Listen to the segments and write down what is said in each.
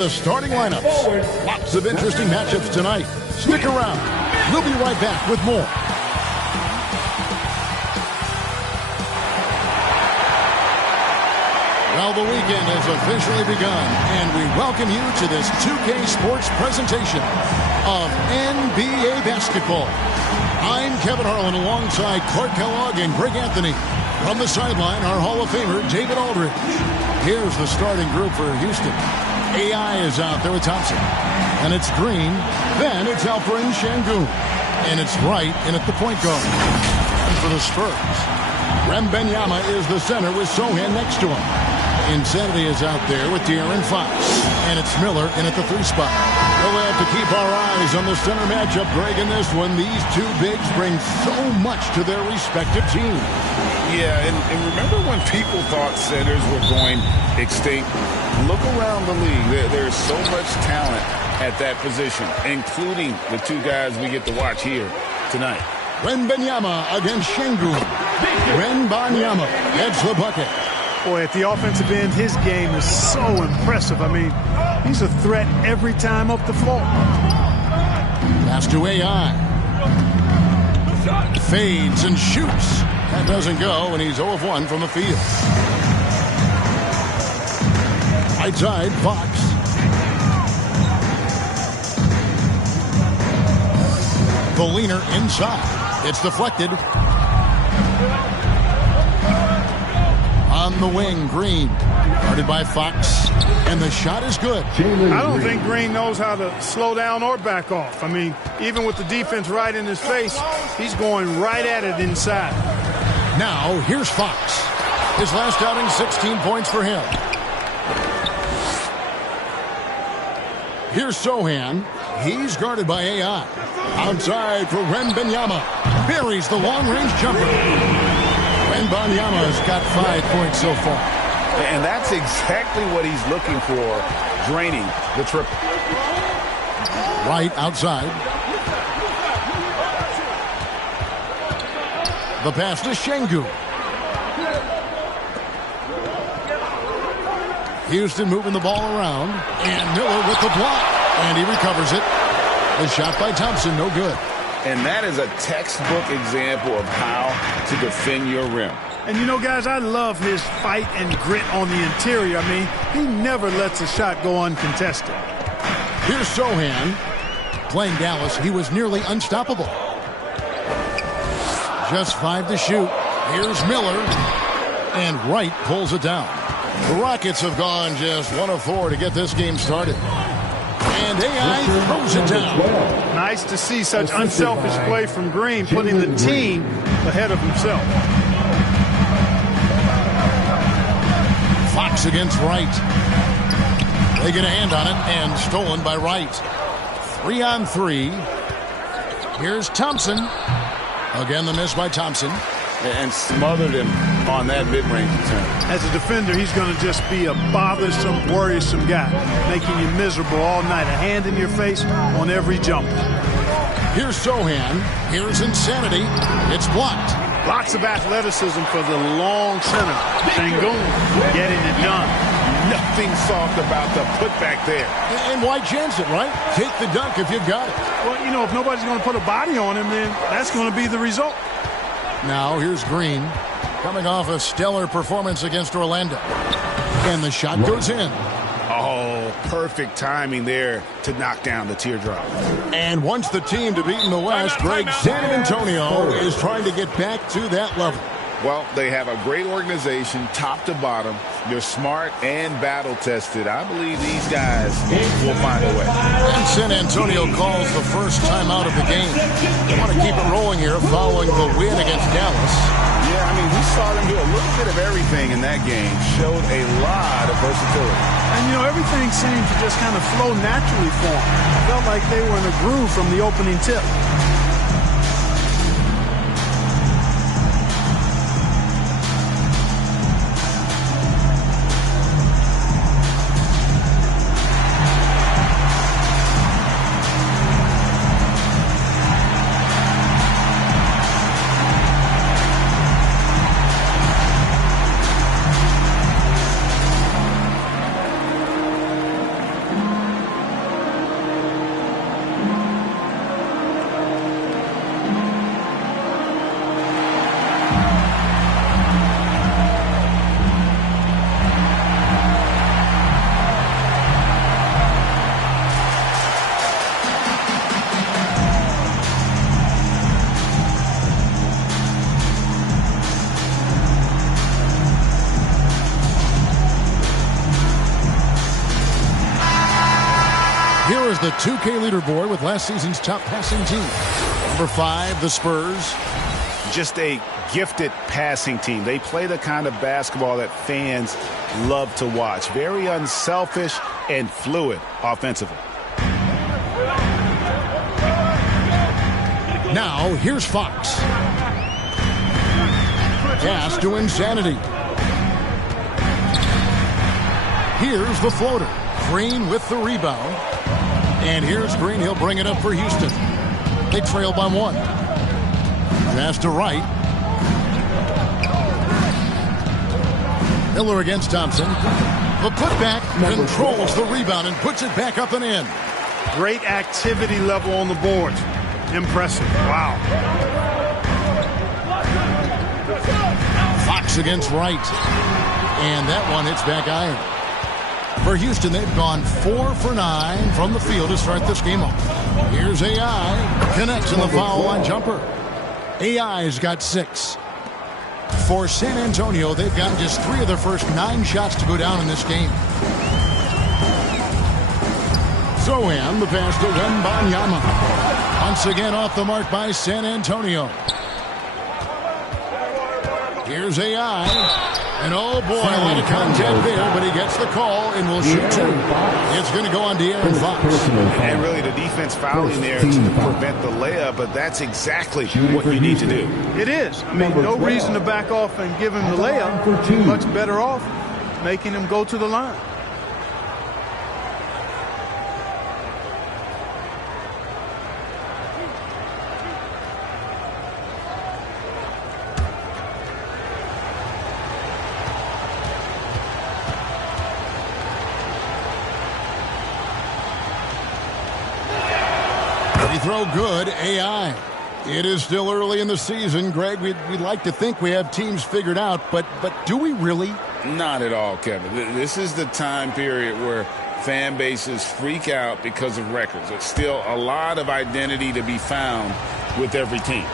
The starting lineups. Lots of interesting matchups tonight. Stick around. We'll be right back with more. Well, the weekend has officially begun, and we welcome you to this 2K Sports presentation of NBA basketball. I'm Kevin Harlan alongside Clark Kellogg and Greg Anthony. From the sideline, our Hall of Famer, David Aldridge. Here's the starting group for Houston. AI is out there with Thompson. And it's Green. Then it's Alperen Sengun. And it's Wright in at the point guard. And for the Spurs, Wembanyama is the center with Sohan next to him. Insanity is out there with De'Aaron Fox. And it's Miller in at the 3 spot. We'll have to keep our eyes on the center matchup, Greg, in this one. These two bigs bring so much to their respective teams. Yeah, and remember when people thought centers were going extinct? Look around the league. There's so much talent at that position, including the two guys we get to watch here tonight. Wembanyama against Sengun. Wembanyama gets the bucket. Boy, at the offensive end, his game is so impressive. I mean, he's a threat every time up the floor. Pass to AI. Fades and shoots. That doesn't go, and he's 0 of 1 from the field. Right side, Fox. The leaner inside. It's deflected. On the wing, Green. Guarded by Fox. And the shot is good. I don't think Green knows how to slow down or back off. I mean, even with the defense right in his face, he's going right at it inside. Now, here's Fox. His last outing, 16 points for him. Here's Sohan. He's guarded by AI. Outside for Wembanyama. Buries the long-range jumper. Wembanyama's got 5 points so far. And that's exactly what he's looking for, draining the triple. Right outside. The pass to Sengun. Houston moving the ball around. And Miller with the block. And he recovers it. The shot by Thompson, no good. And that is a textbook example of how to defend your rim. And, you know, guys, I love his fight and grit on the interior. I mean, he never lets a shot go uncontested. Here's Sohan. Playing Dallas, he was nearly unstoppable. Just 5 to shoot. Here's Miller. And Wright pulls it down. The Rockets have gone just 1 of 4 to get this game started. And AI throws it down. Nice to see such unselfish play from Green, putting the team ahead of himself. Fox against Wright. They get a hand on it and stolen by Wright. 3 on 3. Here's Thompson. Again, the miss by Thompson. And smothered him on that mid-range attempt. As a defender, he's going to just be a bothersome, worrisome guy, making you miserable all night. A hand in your face on every jump. Here's Sohan. Here's Insanity. It's blocked. Lots of athleticism for the long center. Sengun getting it done. Nothing soft about the putback there. And why chance it, right? Take the dunk if you've got it. Well, you know, if nobody's going to put a body on him, then that's going to be the result. Now here's Green, coming off a stellar performance against Orlando. And the shot goes in. Oh, perfect timing there to knock down the teardrop. And once the team to beat in the West, Greg, San Antonio is trying to get back to that level. Well, they have a great organization, top to bottom. They're smart and battle-tested. I believe these guys will find a way. And San Antonio calls the first time out of the game. They want to keep it rolling here following the win against Dallas. Yeah, I mean, we saw them do a little bit of everything in that game. Showed a lot of versatility. And, you know, everything seemed to just kind of flow naturally for them. Felt like they were in a groove from the opening tip. Here is the 2K leaderboard with last season's top passing team. Number 5, the Spurs. Just a gifted passing team. They play the kind of basketball that fans love to watch. Very unselfish and fluid offensively. Now, here's Fox. Pass to Insanity. Here's the floater. Green with the rebound. And here's Green. He'll bring it up for Houston. They trail by 1. Pass to Wright. Miller against Thompson. The putback controls the rebound and puts it back up and in. Great activity level on the boards. Impressive. Wow. Fox against Wright. And that one hits back iron. For Houston, they've gone 4 for 9 from the field to start this game off. Here's AI. Connects in the foul line jumper. AI's got 6. For San Antonio, they've gotten just 3 of their first 9 shots to go down in this game. Zohan, the pass to Wembanyama. Once again off the mark by San Antonio. Here's AI. And oh boy, a lot of contact there, but he gets the call and will shoot 2. It's going to go on De'Aaron Fox. And really the defense fouling there to prevent the layup, but that's exactly what you need to do. It is. I mean, no reason to back off and give him the layup. Much better off making him go to the line. Throw good, AI. It is still early in the season, Greg. We'd like to think we have teams figured out, but do we really? Not at all, Kevin. This is the time period where fan bases freak out because of records. There's still a lot of identity to be found with every team.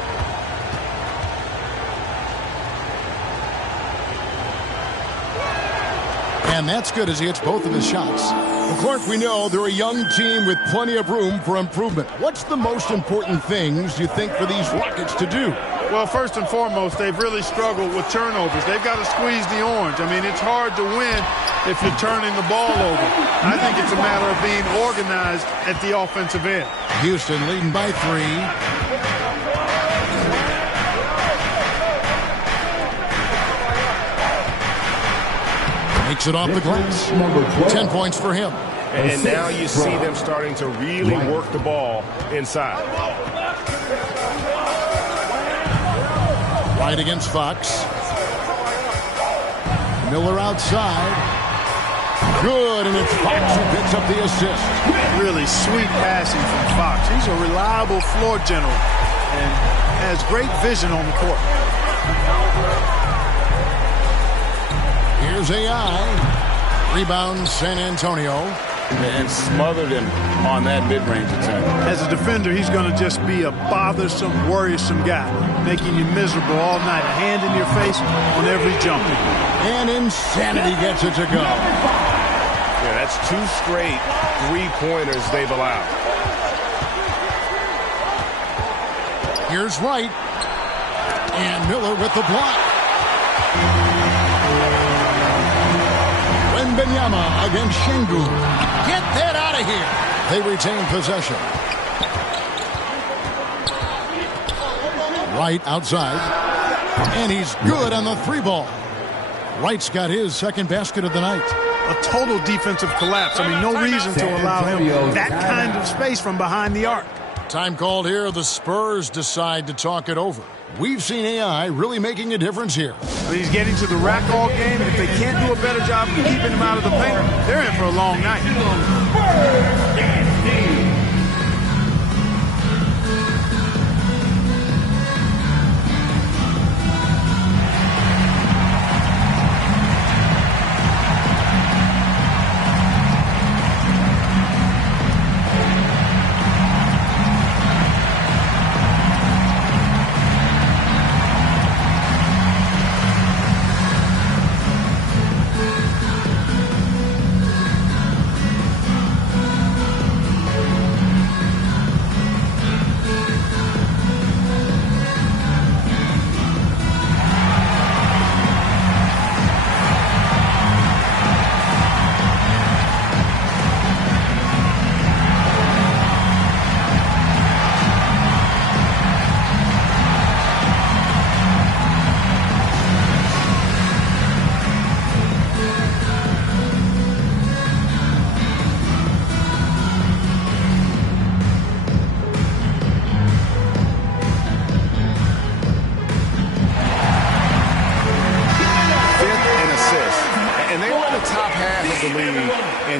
And that's good as he hits both of his shots. Well, Clark, we know they're a young team with plenty of room for improvement. What's the most important things you think for these Rockets to do? Well, first and foremost, they've really struggled with turnovers. They've got to squeeze the orange. I mean, it's hard to win if you're turning the ball over. I think it's a matter of being organized at the offensive end. Houston leading by 3. Makes it off the glass. 10 points for him. And now you see them starting to really work the ball inside. Right against Fox. Miller outside. Good, and it's Fox who picks up the assist. Really sweet passing from Fox. He's a reliable floor general and has great vision on the court. Here's AI. Rebound San Antonio. And smothered him on that mid-range attempt. As a defender, he's going to just be a bothersome, worrisome guy, making you miserable all night. A hand in your face on every jump. And Insanity gets it to go. Yeah, that's 2 straight three-pointers they've allowed. Here's Wright. And Miller with the block. Wembanyama against Şengün. Get that out of here. They retain possession. Wright outside. And he's good on the 3-ball. Wright's got his second basket of the night. A total defensive collapse. I mean, no reason to allow him that kind of space from behind the arc. Time called here. The Spurs decide to talk it over. We've seen AI really making a difference here. He's getting to the rack all game. If they can't do a better job of keeping him out of the paint, they're in for a long night.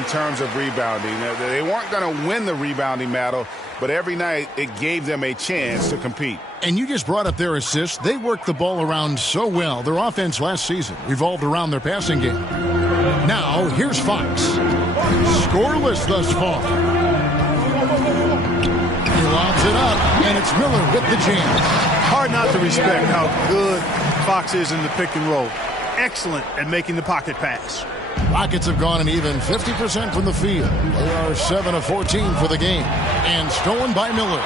terms of rebounding. They weren't going to win the rebounding battle, but every night it gave them a chance to compete. And you just brought up their assists. They worked the ball around so well. Their offense last season revolved around their passing game. Now, here's Fox. Scoreless thus far. He lobs it up, and it's Miller with the jam. Hard not to respect how good Fox is in the pick and roll. Excellent at making the pocket pass. Rockets have gone an even 50% from the field. They are 7 of 14 for the game. And stolen by Miller.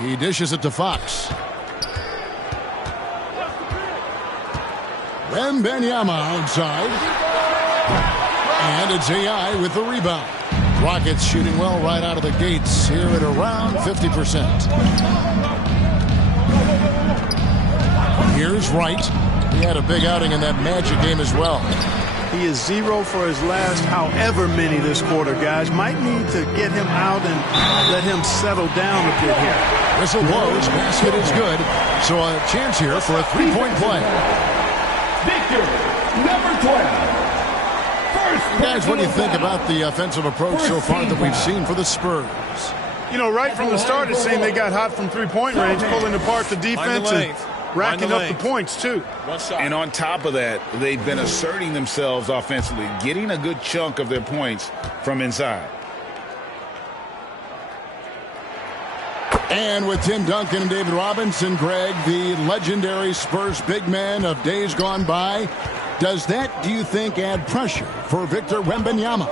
He dishes it to Fox. Wembanyama outside. And it's AI with the rebound. Rockets shooting well right out of the gates here at around 50%. Here's Wright. He had a big outing in that Magic game as well. He is 0 for his last however many this quarter, guys. Might need to get him out and let him settle down a bit here. Whistle blows. Basket is good. So a chance here for a three-point play. Victor, number 12. Guys, what do you think about the offensive approach so far that we've seen for the Spurs? You know, right from the start, it seemed they got hot from three-point range, pulling apart the defense and racking up the points, too. And on top of that, they've been asserting themselves offensively, getting a good chunk of their points from inside. And with Tim Duncan and David Robinson, Greg, the legendary Spurs big man of days gone by, does that, do you think, add pressure for Victor Wembanyama?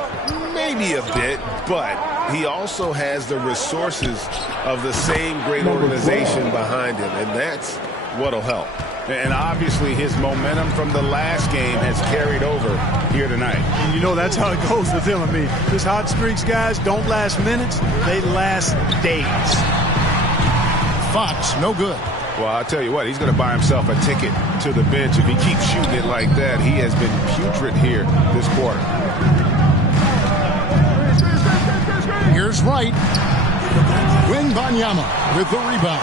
Maybe a bit, but he also has the resources of the same great organization behind him, and that's what'll help. And obviously his momentum from the last game has carried over here tonight. And you know that's how it goes with him. I mean, his hot streaks, guys, don't last minutes. They last days. Fox, no good. Well, I'll tell you what, he's going to buy himself a ticket to the bench. If he keeps shooting it like that, he has been putrid here this quarter. Here's Wright. Wembanyama with the rebound.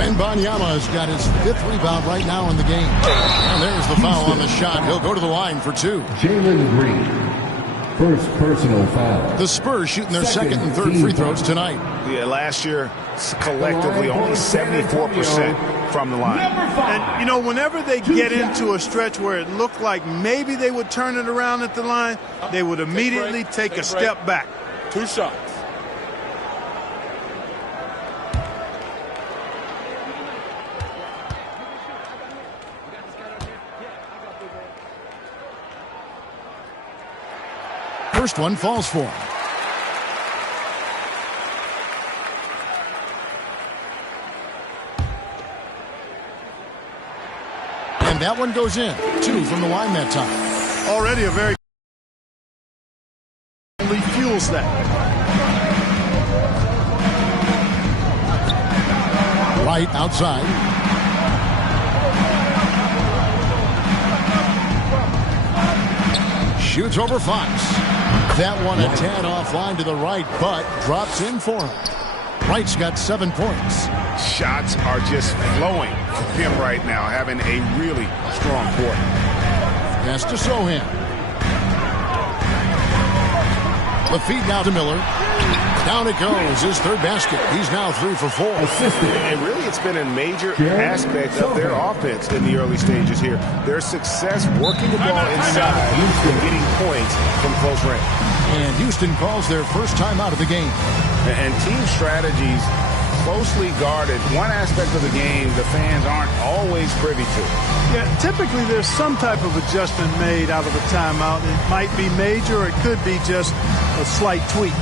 Wembanyama has got his 5th rebound right now in the game. And there's the foul on the shot. He'll go to the line for 2. Jalen Green, first personal foul. The Spurs shooting their second and third free throws tonight. Yeah, last year, collectively, only 74% from the line. And, you know, whenever they get into a stretch where it looked like maybe they would turn it around at the line, they would immediately take a step back. 2 shots. First one falls for him. And that one goes in. 2 from the line that time. Already a very only fuels that. Right outside. Shoots over Fox. That one a tad offline to the right, but drops in for him. Wright's got 7 points. Shots are just flowing from him right now, having a really strong quarter. Has to Sohan. The feed now to Miller. Down it goes, his 3rd basket. He's now 3 for 4. And really, it's been a major aspect of their offense in the early stages here. Their success working the ball inside and getting points from close range. And Houston calls their first time out of the game. And team strategies closely guarded. One aspect of the game the fans aren't always privy to. Yeah, typically there's some type of adjustment made out of a timeout. It might be major or it could be just a slight tweak.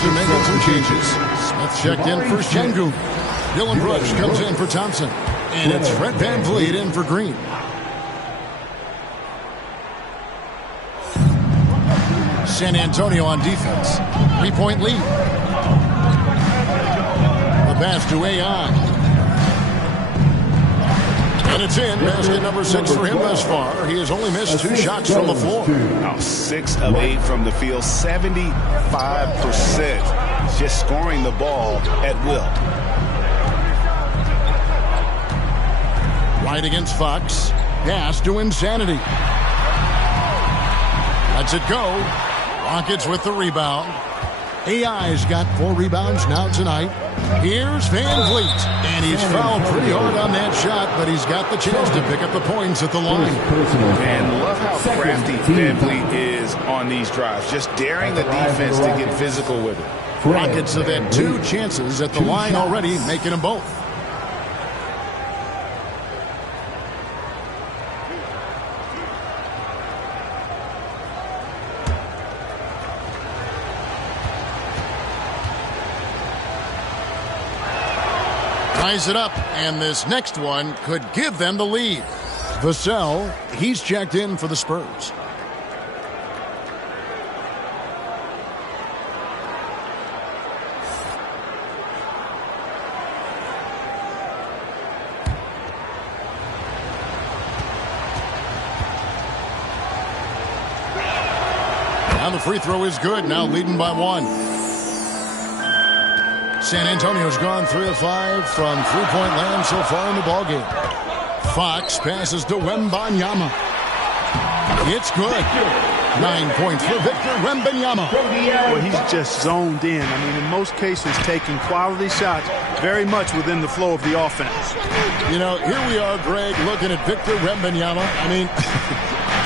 Rockets are making some changes. Smith checked in for Şengün. Dylan Brooks comes in for Thompson. And it's Fred VanVleet in for Green. San Antonio on defense. 3-point lead. The pass to AI. And it's in. Basket number 6 for him thus far. He has only missed 2 shots from the floor. Oh, 6 of 8 from the field. 75%. He's just scoring the ball at will. Right against Fox. Pass to Insanity. Lets it go. Rockets with the rebound. AI's got 4 rebounds now tonight. Here's VanVleet. And he's fouled pretty hard on that shot, but he's got the chance to pick up the points at the line. And love how crafty VanVleet is on these drives. Just daring the defense to get physical with it. Rockets have had 2 chances at the line already, making them both. Ties it up, and this next one could give them the lead. Vassell, he's checked in for the Spurs. Now the free throw is good, now leading by 1. San Antonio's gone 3 of 5 from three-point land so far in the ballgame. Fox passes to Wembanyama. It's good. 9 points for Victor Wembanyama. Well, he's just zoned in. I mean, in most cases, taking quality shots very much within the flow of the offense. You know, here we are, Greg, looking at Victor Wembanyama. I mean,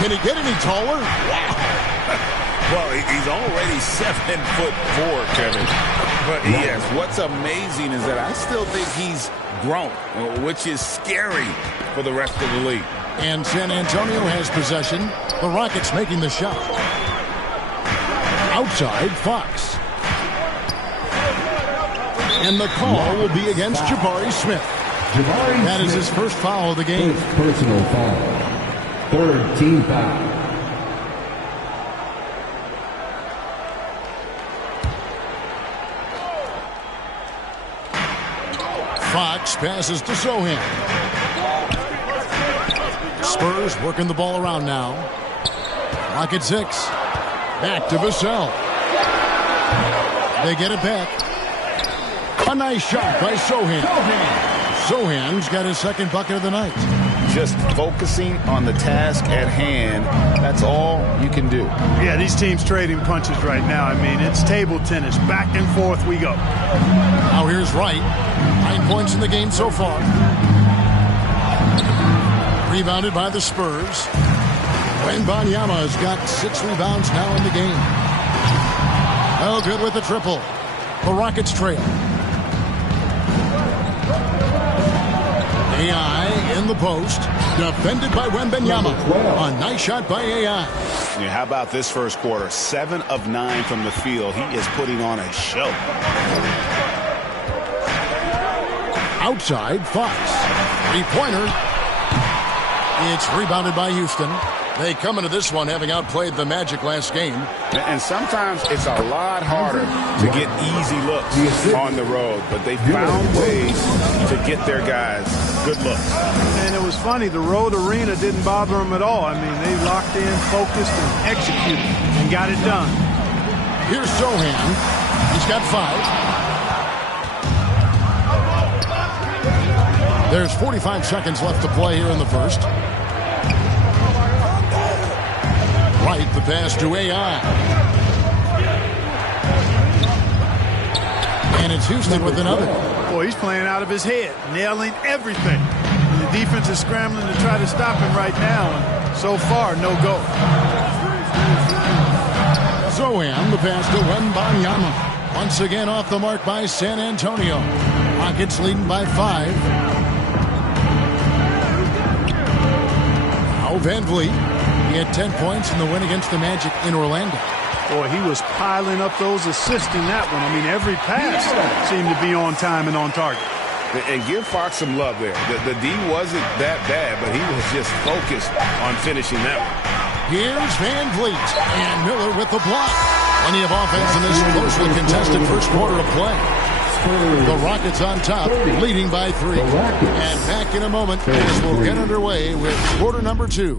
can he get any taller? Well, he's already 7'4", Kevin. But yes, what's amazing is that I still think he's grown, which is scary for the rest of the league. And San Antonio has possession. The Rockets making the shot. Outside, Fox. And the call will be against Jabari Smith. That is his first foul of the game. First personal foul. 3rd team foul. Fox passes to Sohan. Spurs working the ball around now. Rocket 6. Back to Vassell. They get it back. A nice shot by Sohan. Sohan's got his 2nd bucket of the night. Just focusing on the task at hand. That's all you can do. Yeah, these teams trading punches right now. I mean, it's table tennis. Back and forth we go. Now here's Wright. 9 points in the game so far. Rebounded by the Spurs. Wembanyama has got 6 rebounds now in the game. Oh, good with the triple. The Rockets trail. AI in the post. Defended by Wembanyama. A nice shot by AI. Yeah, how about this first quarter? 7 of 9 from the field. He is putting on a show. Outside, Fox. 3-pointer. It's rebounded by Houston. They come into this one having outplayed the Magic last game. And sometimes it's a lot harder to get easy looks on the road, but they found ways to get their guys good looks. And it was funny, the road arena didn't bother them at all. I mean, they locked in, focused, and executed, and got it done. Here's Sohan. He's got 5. There's 45 seconds left to play here in the first. Right, the pass to AI. And it's Houston with another. Boy, he's playing out of his head, nailing everything. And the defense is scrambling to try to stop him right now. And so far, no go. Sohan, the pass to Wembanyama. Once again off the mark by San Antonio. Rockets leading by 5. Now VanVleet. He had 10 points in the win against the Magic in Orlando. Boy, he was piling up those assists in that one. I mean, every pass seemed to be on time and on target. And give Fox some love there. The D wasn't that bad, but he was just focused on finishing that one. Here's Van Vliet, and Miller with the block. Plenty of offense in this closely contested first quarter of play. The Rockets on top, leading by 3. And back in a moment as we'll get underway with quarter number 2.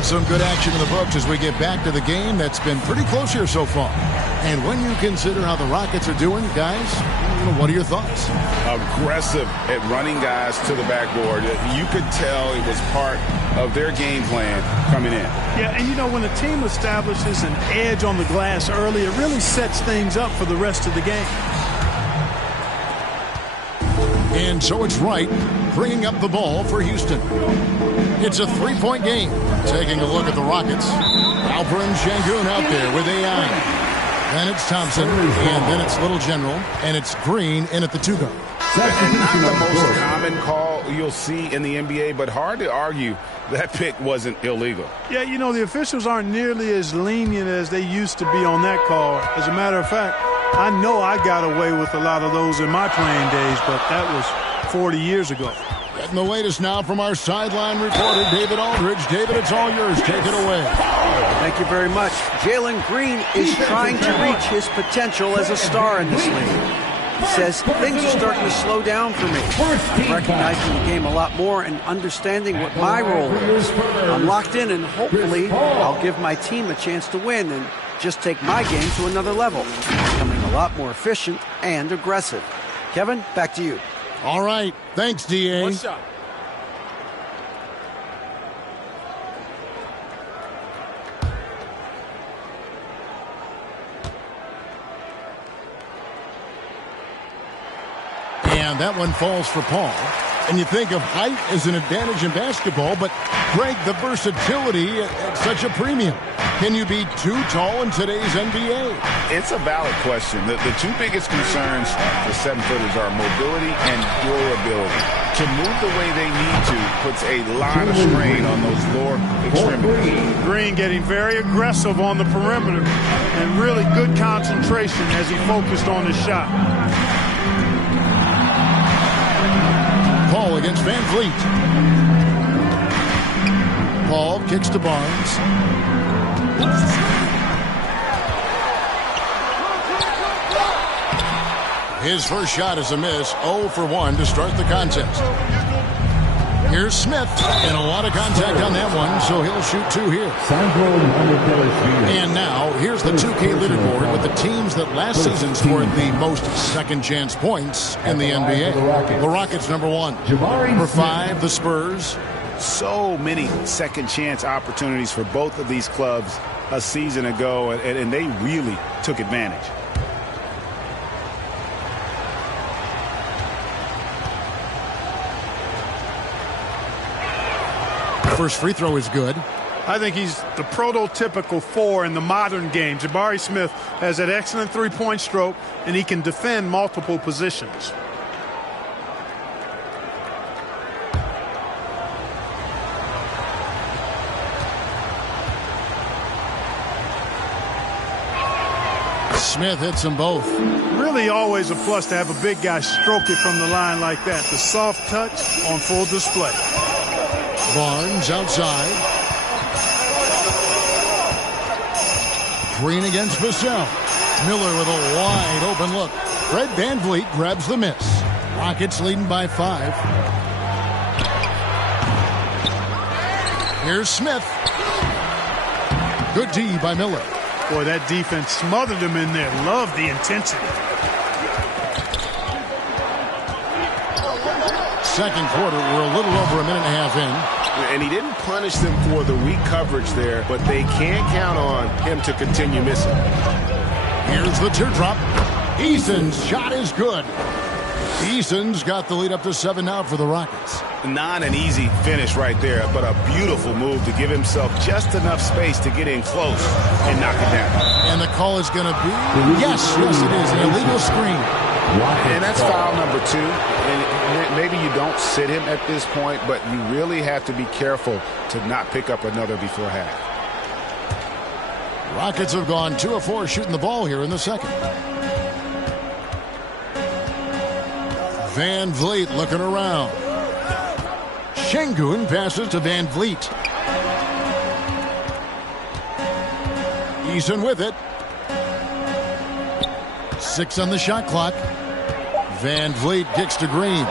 Some good action in the books as we get back to the game that's been pretty close here so far. And when you consider how the Rockets are doing, guys, what are your thoughts? Aggressive at running guys to the backboard. You could tell it was part of their game plan coming in. Yeah, and when the team establishes an edge on the glass early, it really sets things up for the rest of the game. And so it's Wright bringing up the ball for Houston. It's a 3-point game. Taking a look at the Rockets. Alperen Sengun out there with AI. Then it's Thompson, and then it's Little General, and it's Green in at the 2-guard. Not the most common call you'll see in the NBA, but hard to argue that pick wasn't illegal. Yeah, the officials aren't nearly as lenient as they used to be on that call. As a matter of fact, I know I got away with a lot of those in my playing days, but that was 40 years ago. Getting the latest now from our sideline reporter, David Aldridge. David, it's all yours. Take it away. Thank you very much. Jalen Green is trying to reach his potential as a star in this league. He says things are starting to slow down for me. I'm recognizing the game a lot more and understanding what my role is. I'm locked in, and hopefully I'll give my team a chance to win and just take my game to another level, becoming a lot more efficient and aggressive. Kevin, back to you. All right. Thanks, D.A. One shot. And that one falls for Paul. And you think of height as an advantage in basketball, but Greg, the versatility at such a premium. Can you be too tall in today's NBA? It's a valid question. The two biggest concerns for 7-footers are mobility and durability. To move the way they need to puts a lot of strain on those lower extremities. Green getting very aggressive on the perimeter and really good concentration as he focused on his shot. Paul against Van Vliet. Paul kicks to Barnes. His first shot is a miss. 0 for 1 to start the contest. Here's Smith, and a lot of contact on that one, so he'll shoot 2 here. And now, here's the 2K leaderboard with the teams that last season scored the most second-chance points in the NBA. The Rockets, number 1. Number 5, the Spurs. So many second-chance opportunities for both of these clubs a season ago, and they really took advantage. First free throw is good. I think he's the prototypical 4 in the modern game. Jabari Smith has that excellent three-point stroke, and he can defend multiple positions. Smith hits them both. Really always a plus to have a big guy stroke it from the line like that. The soft touch on full display. Barnes outside. Green against Vassell. Miller with a wide open look. Fred VanVleet grabs the miss. Rockets leading by 5. Here's Smith. Good D by Miller. Boy, that defense smothered him in there. Love the intensity. Second quarter, we're a little over a minute and a half in. And he didn't punish them for the weak coverage there, but they can't count on him to continue missing. Here's the teardrop. Eason's shot is good. Eason's got the lead up to 7 now for the Rockets. Not an easy finish right there, but a beautiful move to give himself just enough space to get in close and knock it down. And the call is going to be, yes, it is, an illegal screen. And that's foul number 2. And maybe you don't sit him at this point, but you really have to be careful to not pick up another before half. Rockets have gone 2 of 4 shooting the ball here in the second. Van Vliet looking around. Şengün passes to Van Vliet. Eason with it. 6 on the shot clock. Van Vliet kicks to Green.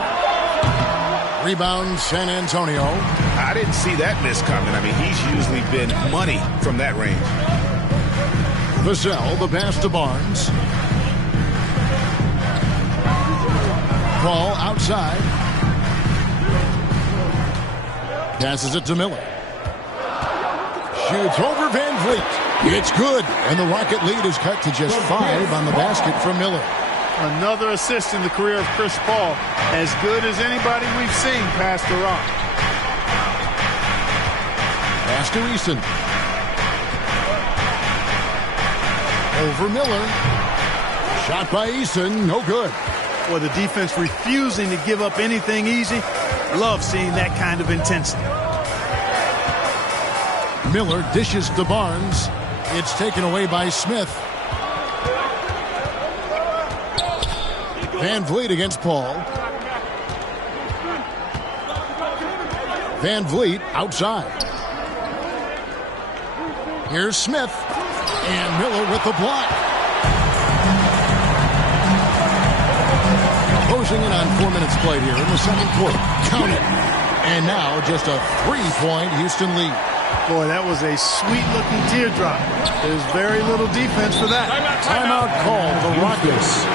Rebound San Antonio. I didn't see that miss coming. I mean, he's usually been money from that range. Vassell, the pass to Barnes. Ball outside. Passes it to Miller. Shoots over Van Vliet. It's good. And the Rocket lead is cut to just 5 on the basket from Miller. Another assist in the career of Chris Paul. As good as anybody we've seen pass the rock. Pass to Eason. Over Miller. Shot by Eason. No good. Well, the defense refusing to give up anything easy. Love seeing that kind of intensity. Miller dishes to Barnes. It's taken away by Smith. Van Vliet against Paul. Van Vliet outside. Here's Smith. And Miller with the block. Closing in on 4 minutes played here in the second quarter. Count it. And now just a 3-point Houston lead. Boy, that was a sweet-looking teardrop. There's very little defense for that. Timeout called the Rockets.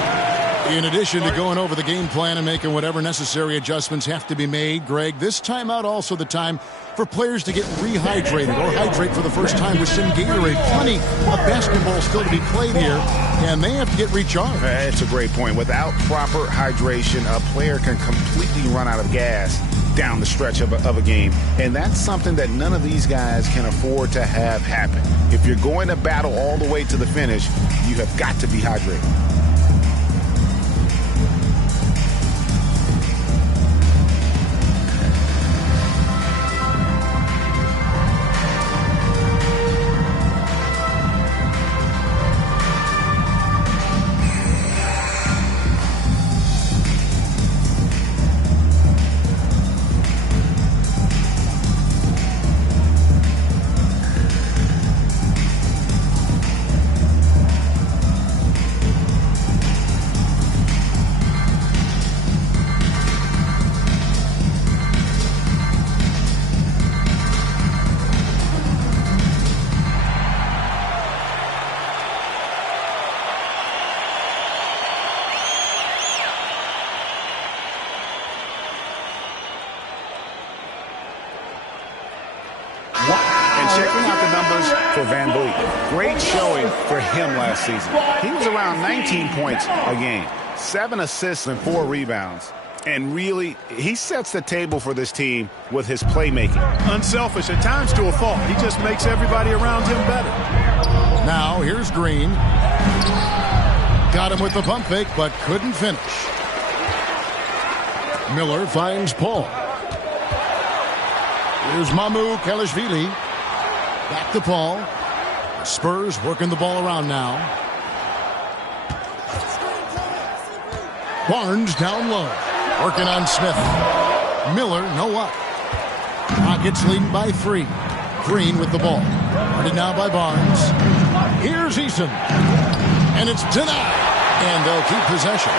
In addition to going over the game plan and making whatever necessary adjustments have to be made, Greg, this timeout also the time for players to get rehydrated or hydrate for the first time with some Gatorade. Plenty of basketball still to be played here, and they have to get recharged. That's a great point. Without proper hydration, a player can completely run out of gas down the stretch of a game. And that's something that none of these guys can afford to have happen. If you're going to battle all the way to the finish, you have got to be hydrated. And checking out the numbers for Van Vliet. Great showing for him last season. He was around 19 points a game, 7 assists and 4 rebounds. And really, he sets the table for this team with his playmaking. Unselfish, at times to a fault. He just makes everybody around him better. Now, here's Green. Got him with the pump fake, but couldn't finish. Miller finds Paul. Here's Mamu Kelishvili. Back to Paul. The Spurs working the ball around now. Barnes down low. Working on Smith. Miller, no up. Rockets leading by 3. Green with the ball. Guarded now by Barnes. Here's Eason. And it's denied. And they'll keep possession.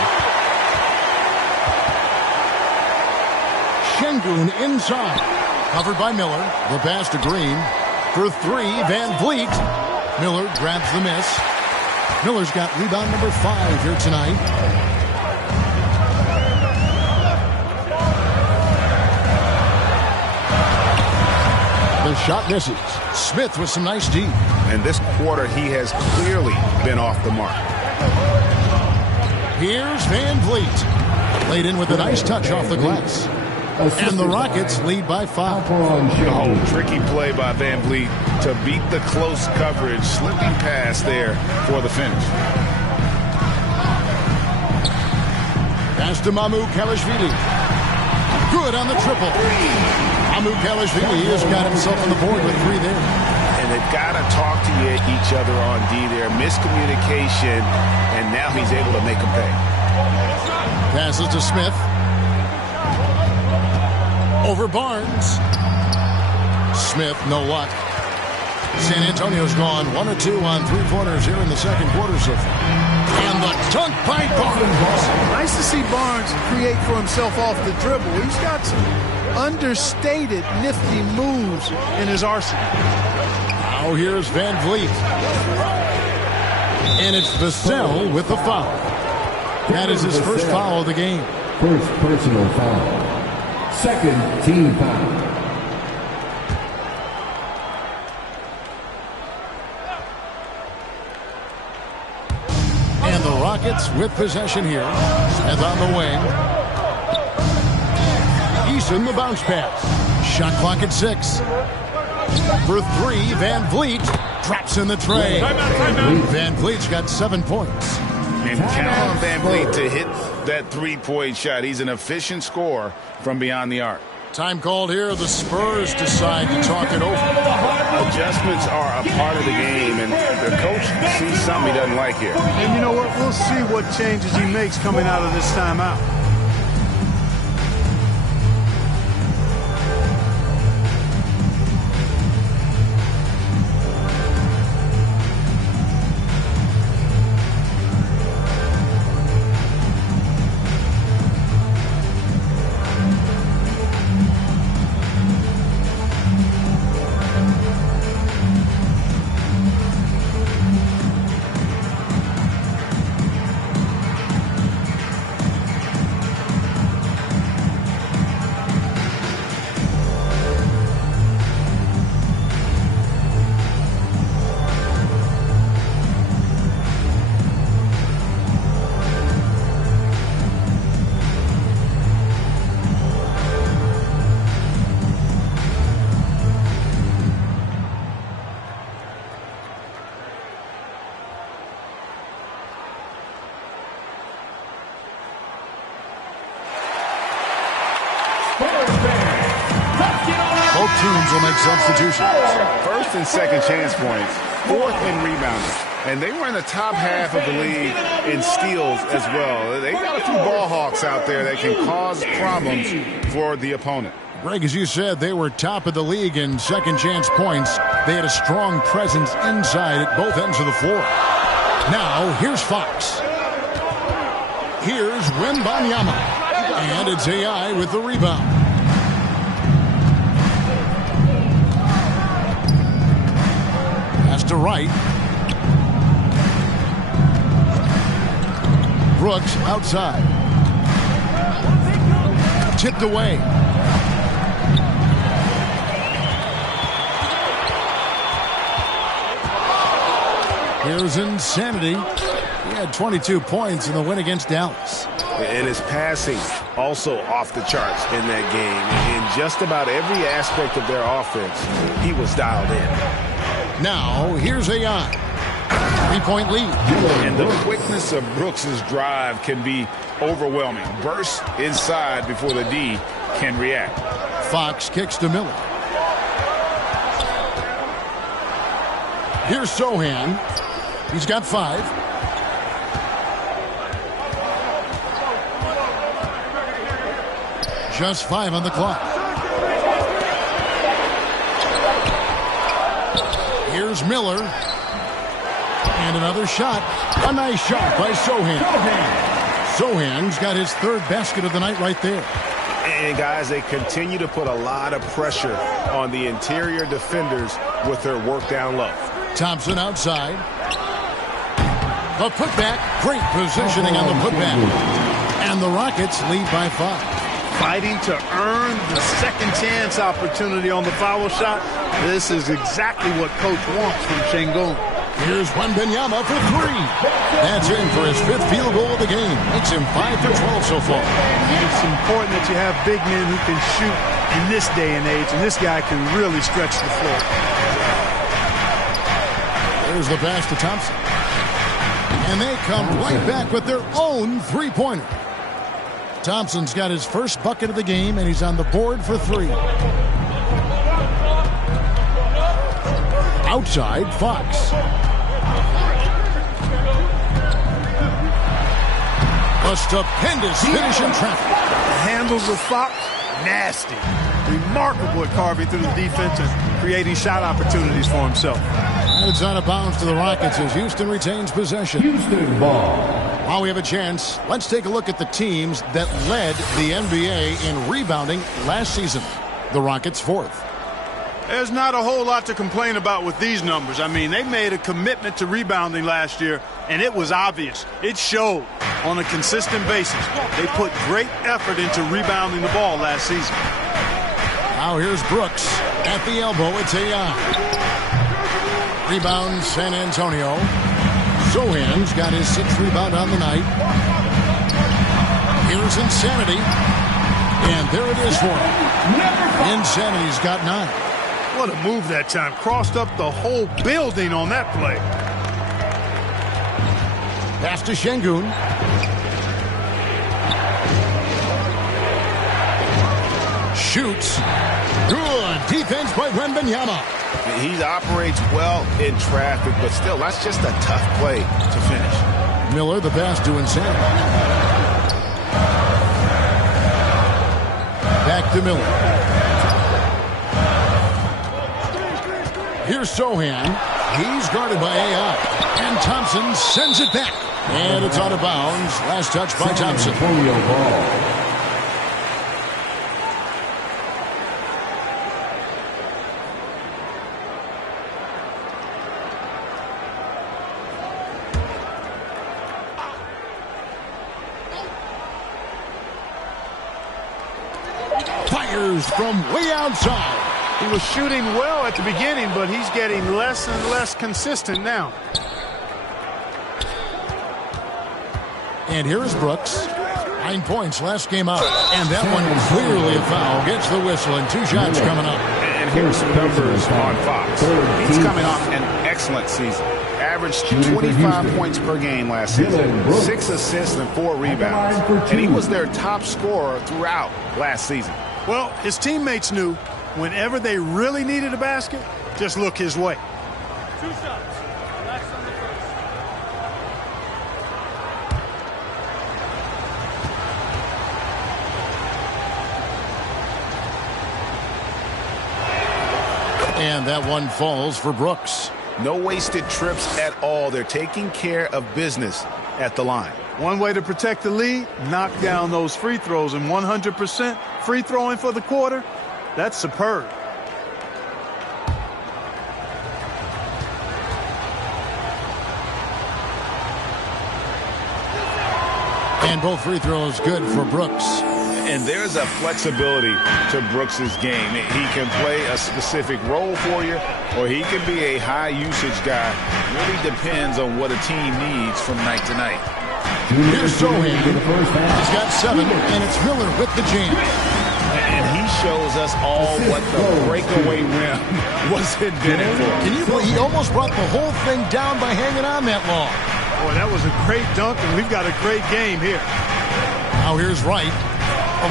Şengün inside. Covered by Miller. The pass to Green. For 3, Van Vliet. Miller grabs the miss. Miller's got rebound number 5 here tonight. Shot misses. Smith with some nice D. And this quarter, he has clearly been off the mark. Here's Van Vliet. Laid in with a nice touch off the glass. And the Rockets lead by 5. Oh, tricky play by Van Vliet to beat the close coverage. Slipping pass there for the finish. Pass to Mahmoud Kalashvili. Good on the triple. Mahmoud Kalashvili has got himself on the board with 3 there. And they've got to talk to each other on D there. Miscommunication, and now he's able to make them pay. Passes to Smith. Over Barnes. Smith, no luck. San Antonio's gone 1 or 2 on 3-pointers here in the second quarter so far. And the dunk by Barnes. Nice to see Barnes create for himself off the dribble. He's got some understated, nifty moves in his arsenal. Now here's Van Vliet. And it's Vassell with the foul. That is his first foul of the game. First personal foul. Second team foul. And the Rockets with possession here. Smith on the wing. Eason the bounce pass. Shot clock at 6. For 3, Van Vliet drops in the tray. Van Vliet's got 7 points. And count on Van Vliet to hit that 3-point shot. He's an efficient scorer from beyond the arc. Time called here. The Spurs decide to talk it over. Adjustments are a part of the game, and the coach sees something he doesn't like here. And you know what? We'll see what changes he makes coming out of this timeout. Both teams will make substitutions. First and second chance points, 4th in rebounding. And they were in the top half of the league in steals as well. They got a few ball hawks out there that can cause problems for the opponent. Greg, as you said, they were top of the league in second chance points. They had a strong presence inside at both ends of the floor. Now, here's Fox. Here's Wembanyama. And it's AI with the rebound. Pass to Wright. Brooks outside. Tipped away. Here's Insanity. He had 22 points in the win against Dallas. And his passing also off the charts in that game. In just about every aspect of their offense, he was dialed in. Now, here's AI. 3-point lead. And the quickness of Brooks' drive can be overwhelming. Burst inside before the D can react. Fox kicks to Miller. Here's Sohan. He's got 5. Just 5 on the clock. Here's Miller. And another shot. A nice shot by Sohan. Sohan's got his 3rd basket of the night right there. And, guys, they continue to put a lot of pressure on the interior defenders with their work down low. Thompson outside. The putback. Great positioning on the putback. And the Rockets lead by 5. fighting to earn the second chance opportunity on the foul shot. This is exactly what Coach wants from Sengun. Here's Wembanyama for three. That's in for his 5th field goal of the game. Makes him 5 for 12 so far. It's important that you have big men who can shoot in this day and age, and this guy can really stretch the floor. There's the pass to Thompson. And they come right back with their own three-pointer. Thompson's got his first bucket of the game, and he's on the board for 3. Outside, Fox. A stupendous finish in traffic. The handles of Fox, nasty. Remarkable at carving through the defense and creating shot opportunities for himself. And it's out of bounds to the Rockets as Houston retains possession. Houston ball. While we have a chance, let's take a look at the teams that led the NBA in rebounding last season. The Rockets 4th. There's not a whole lot to complain about with these numbers. I mean, they made a commitment to rebounding last year, and it was obvious. It showed on a consistent basis. They put great effort into rebounding the ball last season. Now here's Brooks at the elbow. It's a rebound, San Antonio. Sohan's got his 6th rebound on the night. Here's Insanity. And there it is for him. Insanity's got 9. What a move that time. Crossed up the whole building on that play. Pass to Sengun. Shoots. Good defense by Wembanyama. He operates well in traffic, but still, that's just a tough play to finish. Miller, the pass to Insanity. Back to Miller. Here's Sohan. He's guarded by AI. And Thompson sends it back. And it's out of bounds. Last touch by Thompson. Fires from way outside. He was shooting well at the beginning, but he's getting less and less consistent now. And here is Brooks. 9 points last game out. And that one clearly a foul. Gets the whistle and 2 shots coming up. And here's some numbers on Fox. He's coming off an excellent season. Averaged 25 points per game last season. 6 assists and 4 rebounds. And he was their top scorer throughout last season. Well, his teammates knew whenever they really needed a basket, just look his way. 2 shots. Relax on the first. And that one falls for Brooks. No wasted trips at all. They're taking care of business at the line. One way to protect the lead, knock down those free throws, and 100% free throwing for the quarter, that's superb. And both free throws good for Brooks. And there's a flexibility to Brooks's game. He can play a specific role for you, or he can be a high-usage guy. Really depends on what a team needs from night to night. Here's Sohan. He's got 7, and it's Miller with the jam. And he shows us all what the breakaway rim was intended for. Can you believe he almost brought the whole thing down by hanging on that long? Boy, that was a great dunk, and we've got a great game here. Now here's Wright.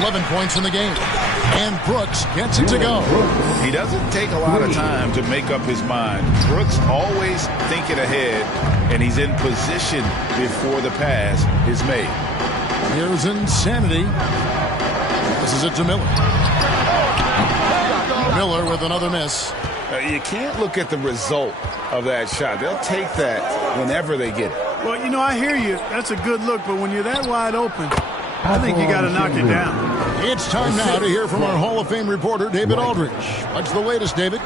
11 points in the game. And Brooks gets it to go. He doesn't take a lot of time to make up his mind. Brooks always thinking ahead, and he's in position before the pass is made. Here's Insanity. This is it to Miller. Miller with another miss. You can't look at the result of that shot. They'll take that whenever they get it. Well, you know, I hear you. That's a good look, but when you're that wide open, I think you got to knock it down. It's time now to hear from our Hall of Fame reporter, David Aldridge. What's the latest, David?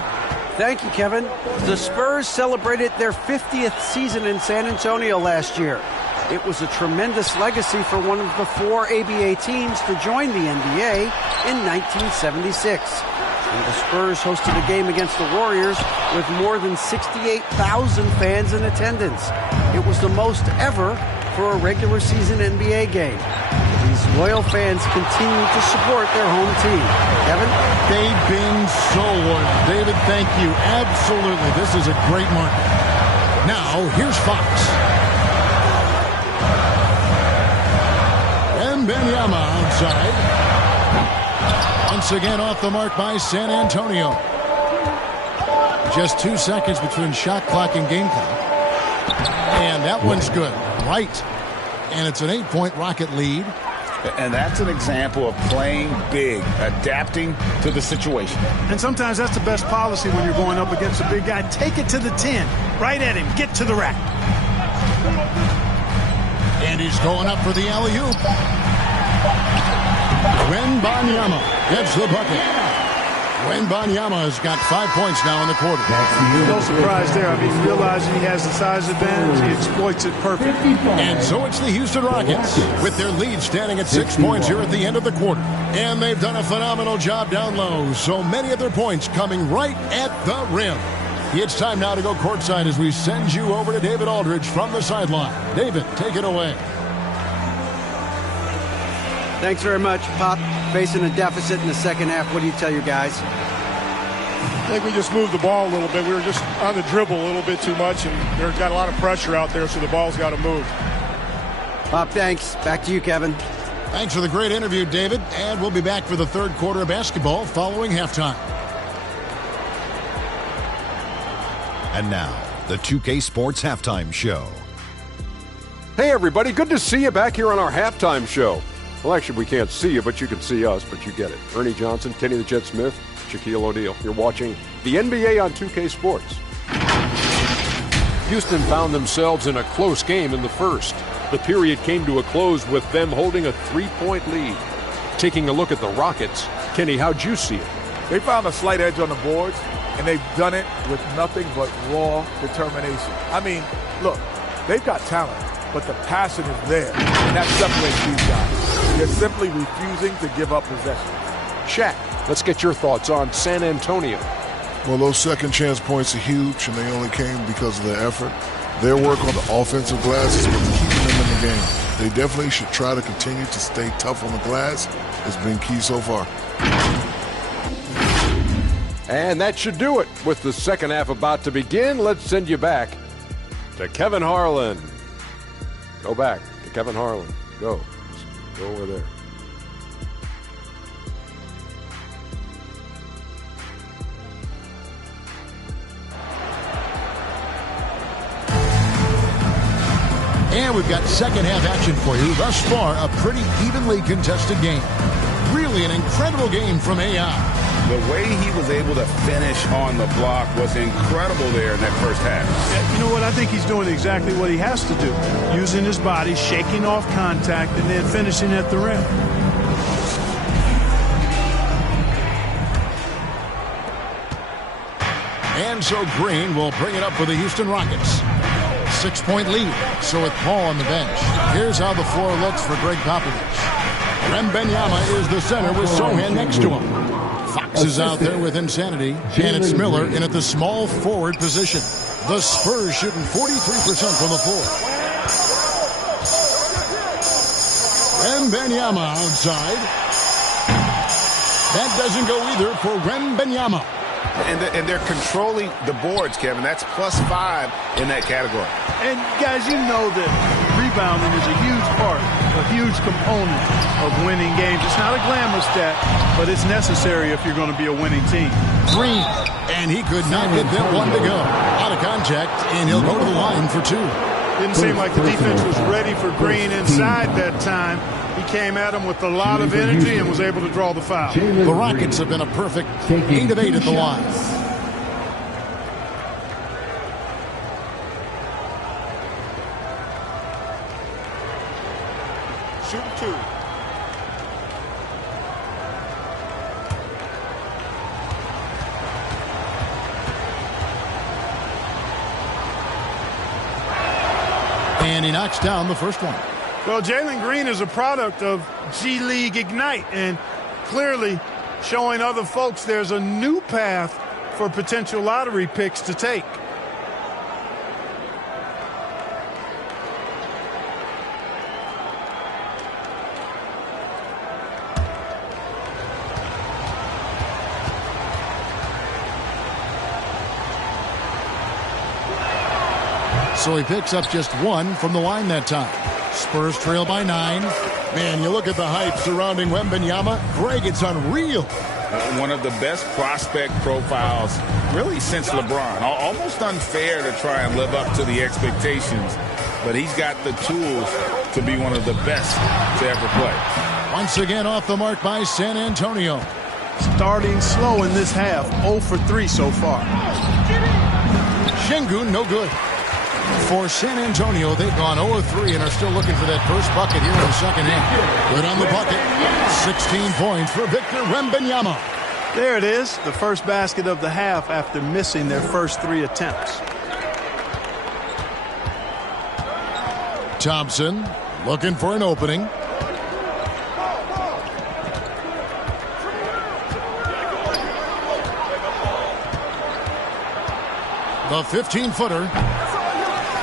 Thank you, Kevin. The Spurs celebrated their 50th season in San Antonio last year. It was a tremendous legacy for one of the 4 ABA teams to join the NBA in 1976. And the Spurs hosted a game against the Warriors with more than 68,000 fans in attendance. It was the most ever for a regular season NBA game. These loyal fans continue to support their home team. Kevin? They've been so loyal. David, thank you. Absolutely. This is a great market. Now, here's Fox. Wembanyama outside. Once again off the mark by San Antonio. Just 2 seconds between shot clock and game clock. And that one's good. Right. And it's an 8-point Rocket lead. And that's an example of playing big, adapting to the situation. And sometimes that's the best policy when you're going up against a big guy. Take it to the 10. Right at him. Get to the rack. And he's going up for the alley-oop. Wembanyama gets the bucket. Wembanyama has got 5 points now in the quarter. No surprise there. I mean, realizing he has the size advantage, he exploits it perfectly. And so it's the Houston Rockets with their lead standing at 6 points here at the end of the quarter. And they've done a phenomenal job down low. So many of their points coming right at the rim. It's time now to go courtside as we send you over to David Aldridge from the sideline. David, take it away. Thanks very much, Pop. Facing a deficit in the second half. What do you tell your guys? I think we just moved the ball a little bit. We were just on the dribble a little bit too much, and there's got a lot of pressure out there, so the ball's got to move. Pop, thanks. Back to you, Kevin. Thanks for the great interview, David. And we'll be back for the third quarter of basketball following halftime. And now, the 2K Sports Halftime Show. Hey, everybody. Good to see you back here on our halftime show. Well, actually, we can't see you, but you can see us, but you get it. Ernie Johnson, Kenny the Jet Smith, Shaquille O'Neal. You're watching the NBA on 2K Sports. Houston found themselves in a close game in the first. The period came to a close with them holding a 3-point lead. Taking a look at the Rockets, Kenny, how'd you see it? They found a slight edge on the boards, and they've done it with nothing but raw determination. I mean, look, they've got talent, but the passion is there, and that separates these guys. They're simply refusing to give up possession. Shaq, let's get your thoughts on San Antonio. Well, those second chance points are huge, and they only came because of their effort. Their work on the offensive glass is what's keeping them in the game. They definitely should try to continue to stay tough on the glass. It's been key so far. And that should do it. With the second half about to begin, let's send you back to Kevin Harlan. Go back to Kevin Harlan. Go. Go over there. And we've got second half action for you. Thus far, a pretty evenly contested game. Really an incredible game from AI. The way he was able to finish on the block was incredible there in that first half. You know what? I think he's doing exactly what he has to do. Using his body, shaking off contact, and then finishing at the rim. And so Green will bring it up for the Houston Rockets. 6-point lead. So with Paul on the bench, here's how the floor looks for Greg Popovich. Wembanyama is the center with Sohan next to him. Fox is out there with Insanity, and it's Miller in at the small forward position. The Spurs shooting 43% from the floor. Wembanyama outside. That doesn't go either for Wembanyama. And they're controlling the boards, Kevin. That's +5 in that category. And, guys, you know that rebounding is a huge part, a huge component of winning games. It's not a glamour stat, but it's necessary if you're going to be a winning team. Green, and he could not get that one to go. Out of contact, and he'll go to the line for 2. Didn't seem like the defense was ready for Green inside that time. He came at him with a lot of energy and was able to draw the foul. The Rockets have been a perfect 8 of 8 at the line. Shooting 2. And he knocks down the first one. Well, Jalen Green is a product of G League Ignite, and clearly showing other folks there's a new path for potential lottery picks to take. So he picks up just one from the line that time. Spurs trail by 9. Man, you look at the hype surrounding Wembanyama. Greg, it's unreal. One of the best prospect profiles really since LeBron. Almost unfair to try and live up to the expectations, but he's got the tools to be one of the best to ever play. Once again off the mark by San Antonio. Starting slow in this half, 0 for 3 so far. Şengün, no good. For San Antonio, they've gone 0-3 and are still looking for that first bucket here in the second half. Good on the bucket. 16 points for Victor Wembanyama. There it is, the first basket of the half after missing their first 3 attempts. Thompson looking for an opening. The 15-footer.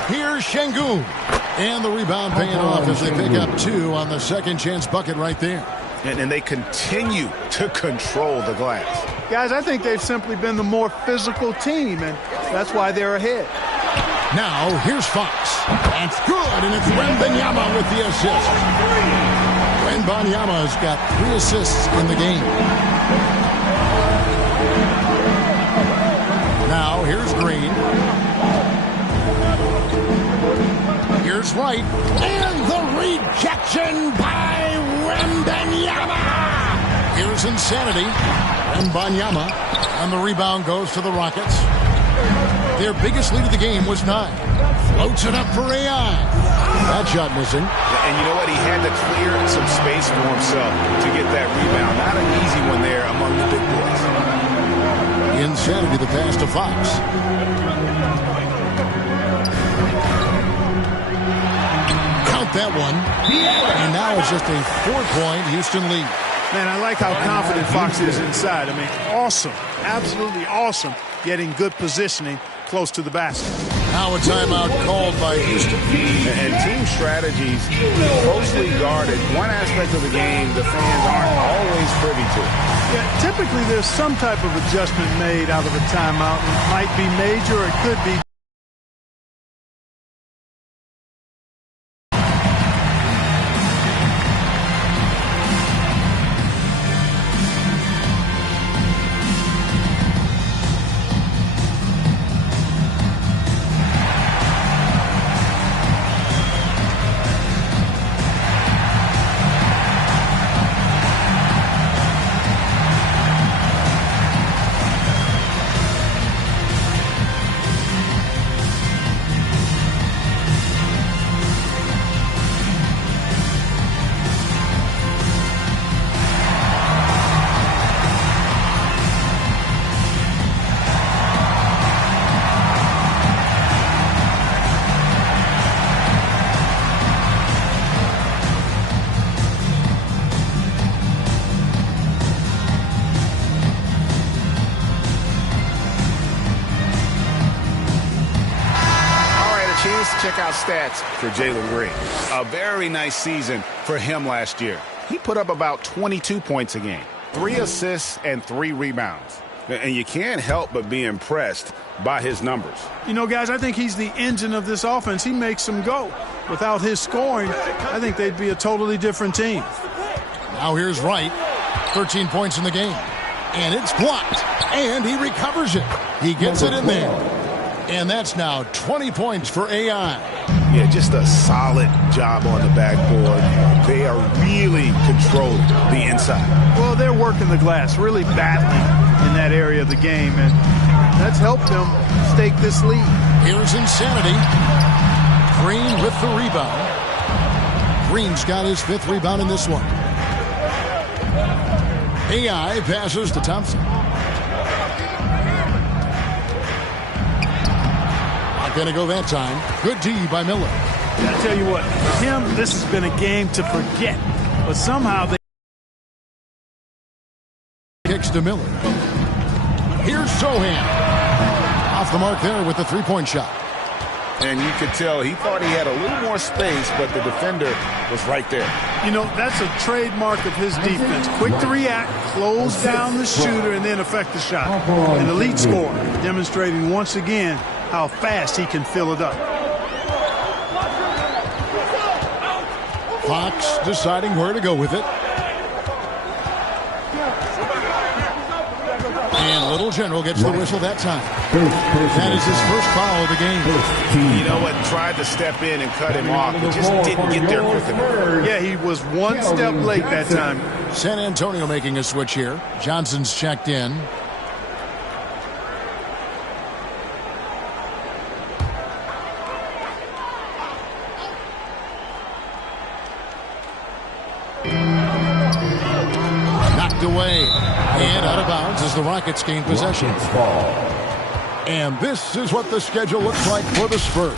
Here's Şengün. And the rebound paying off as they pick up 2 on the second chance bucket right there. And they continue to control the glass. Guys, I think they've simply been the more physical team, and that's why they're ahead. Now, here's Fox. That's good, and it's Wembanyama with the assist. Wembanyama's got 3 assists in the game. Now, here's Green. Here's White. And the rejection by Wembanyama. Here's Insanity. Wembanyama. And the rebound goes to the Rockets. Their biggest lead of the game was 9. Floats it up for AI. That shot missing. And you know what? He had to clear some space for himself to get that rebound. Not an easy one there among the big boys. Insanity, the pass to Fox. Count that one. And now it's just a 4-point Houston lead. Man, I like how confident Fox is inside. I mean, awesome. Absolutely awesome. Getting good positioning close to the basket. Now a timeout called by Houston. And team strategies closely guarded. One aspect of the game the fans aren't always privy to. Yeah, typically there's some type of adjustment made out of a timeout. It might be major, or it could be. Check out stats for Jalen Green. A very nice season for him last year. He put up about 22 points a game, 3 assists and 3 rebounds. And you can't help but be impressed by his numbers. You know, guys, I think he's the engine of this offense. He makes them go. Without his scoring, I think they'd be a totally different team. Now here's Wright. 13 points in the game. And it's blocked. And he recovers it. He gets it in there. And that's now 20 points for AI. Yeah, just a solid job on the backboard. They are really controlling the inside. Well, they're working the glass, really battling in that area of the game, and that's helped them stake this lead. Here's Insanity. Green with the rebound. Green's got his 5th rebound in this one. AI passes to Thompson. Going to go that time. Good D by Miller. I tell you what, for him, this has been a game to forget. But somehow they... Kicks to Miller. Here's Sohan. Off the mark there with the three-point shot. And you could tell he thought he had a little more space, but the defender was right there. You know, that's a trademark of his defense. Quick to react, close down the shooter, and then affect the shot. An elite scorer, demonstrating once again how fast he can fill it up. Fox deciding where to go with it. And Little General gets the whistle that time. That is his first foul of the game. You know what? Tried to step in and cut him off, but just didn't get there quick enough. Yeah, he was one step late that time. San Antonio making a switch here. Johnson's checked in. Knocked away and out of bounds as the Rockets gain possession. And this is what the schedule looks like for the Spurs.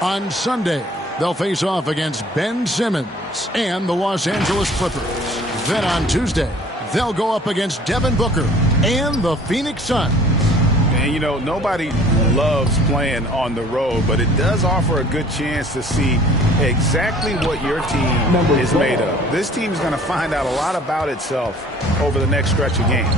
On Sunday, they'll face off against Ben Simmons and the Los Angeles Clippers. Then on Tuesday, they'll go up against Devin Booker and the Phoenix Suns. And, you know, nobody loves playing on the road, but it does offer a good chance to see exactly what your team is made of. This team is going to find out a lot about itself over the next stretch of games.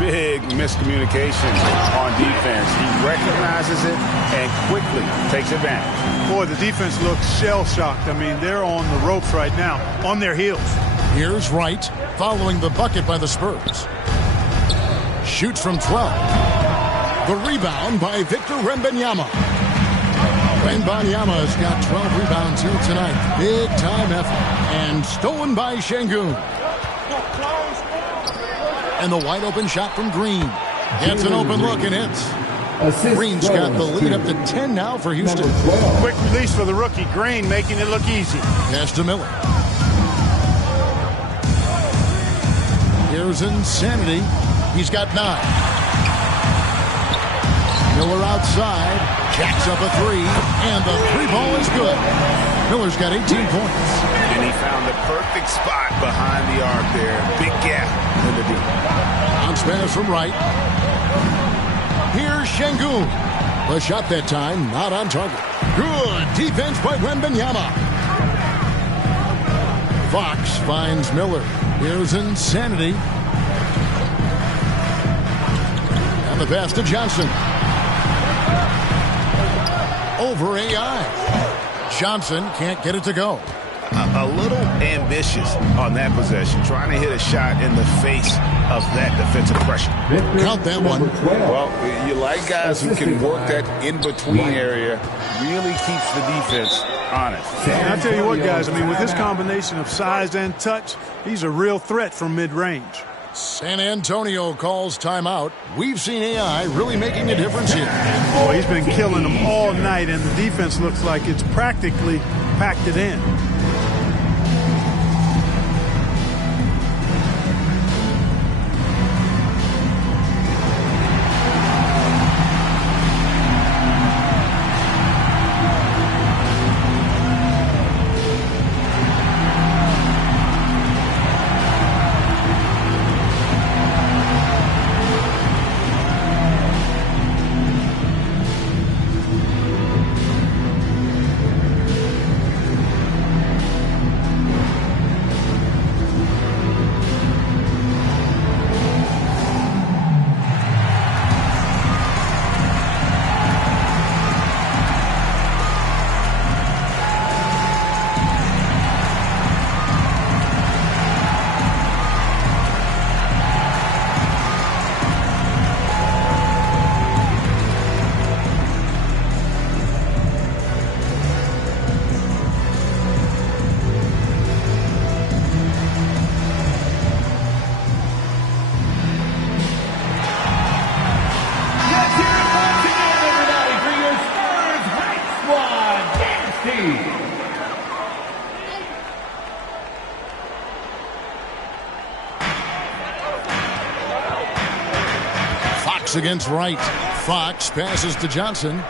Big miscommunication on defense. He recognizes it and quickly takes advantage. Boy, the defense looks shell-shocked. I mean, they're on the ropes right now, on their heels. Here's Wright following the bucket by the Spurs. Shoots from 12. The rebound by Victor Wembanyama. Wembanyama's got 12 rebounds here tonight. Big time effort. And stolen by Şengün. And the wide open shot from Green. Gets an open look and hits. Green's got the lead up to 10 now for Houston. Quick release for the rookie. Green making it look easy. Pass to Miller. Here's Insanity. He's got 9. Miller outside, jacks up a three, and the three ball is good. Miller's got 18 points. And he found the perfect spot behind the arc there. Big gap in the deep. Bounce pass from Wright. Here's Şengün. The shot that time, not on target. Good defense by Wembanyama. Fox finds Miller. Here's Insanity. And the pass to Johnson. Over AI. Johnson can't get it to go. A little ambitious on that possession, trying to hit a shot in the face of that defensive pressure. Count that one. Well, you like guys who can work that in-between area, really keeps the defense honest. And I'll tell you what, guys, I mean, with this combination of size and touch, he's a real threat from mid-range. San Antonio calls timeout. We've seen AI really making a difference here. Boy, he's been killing them all night, and the defense looks like it's practically packed it in. Fox against Wright. Fox passes to Johnson.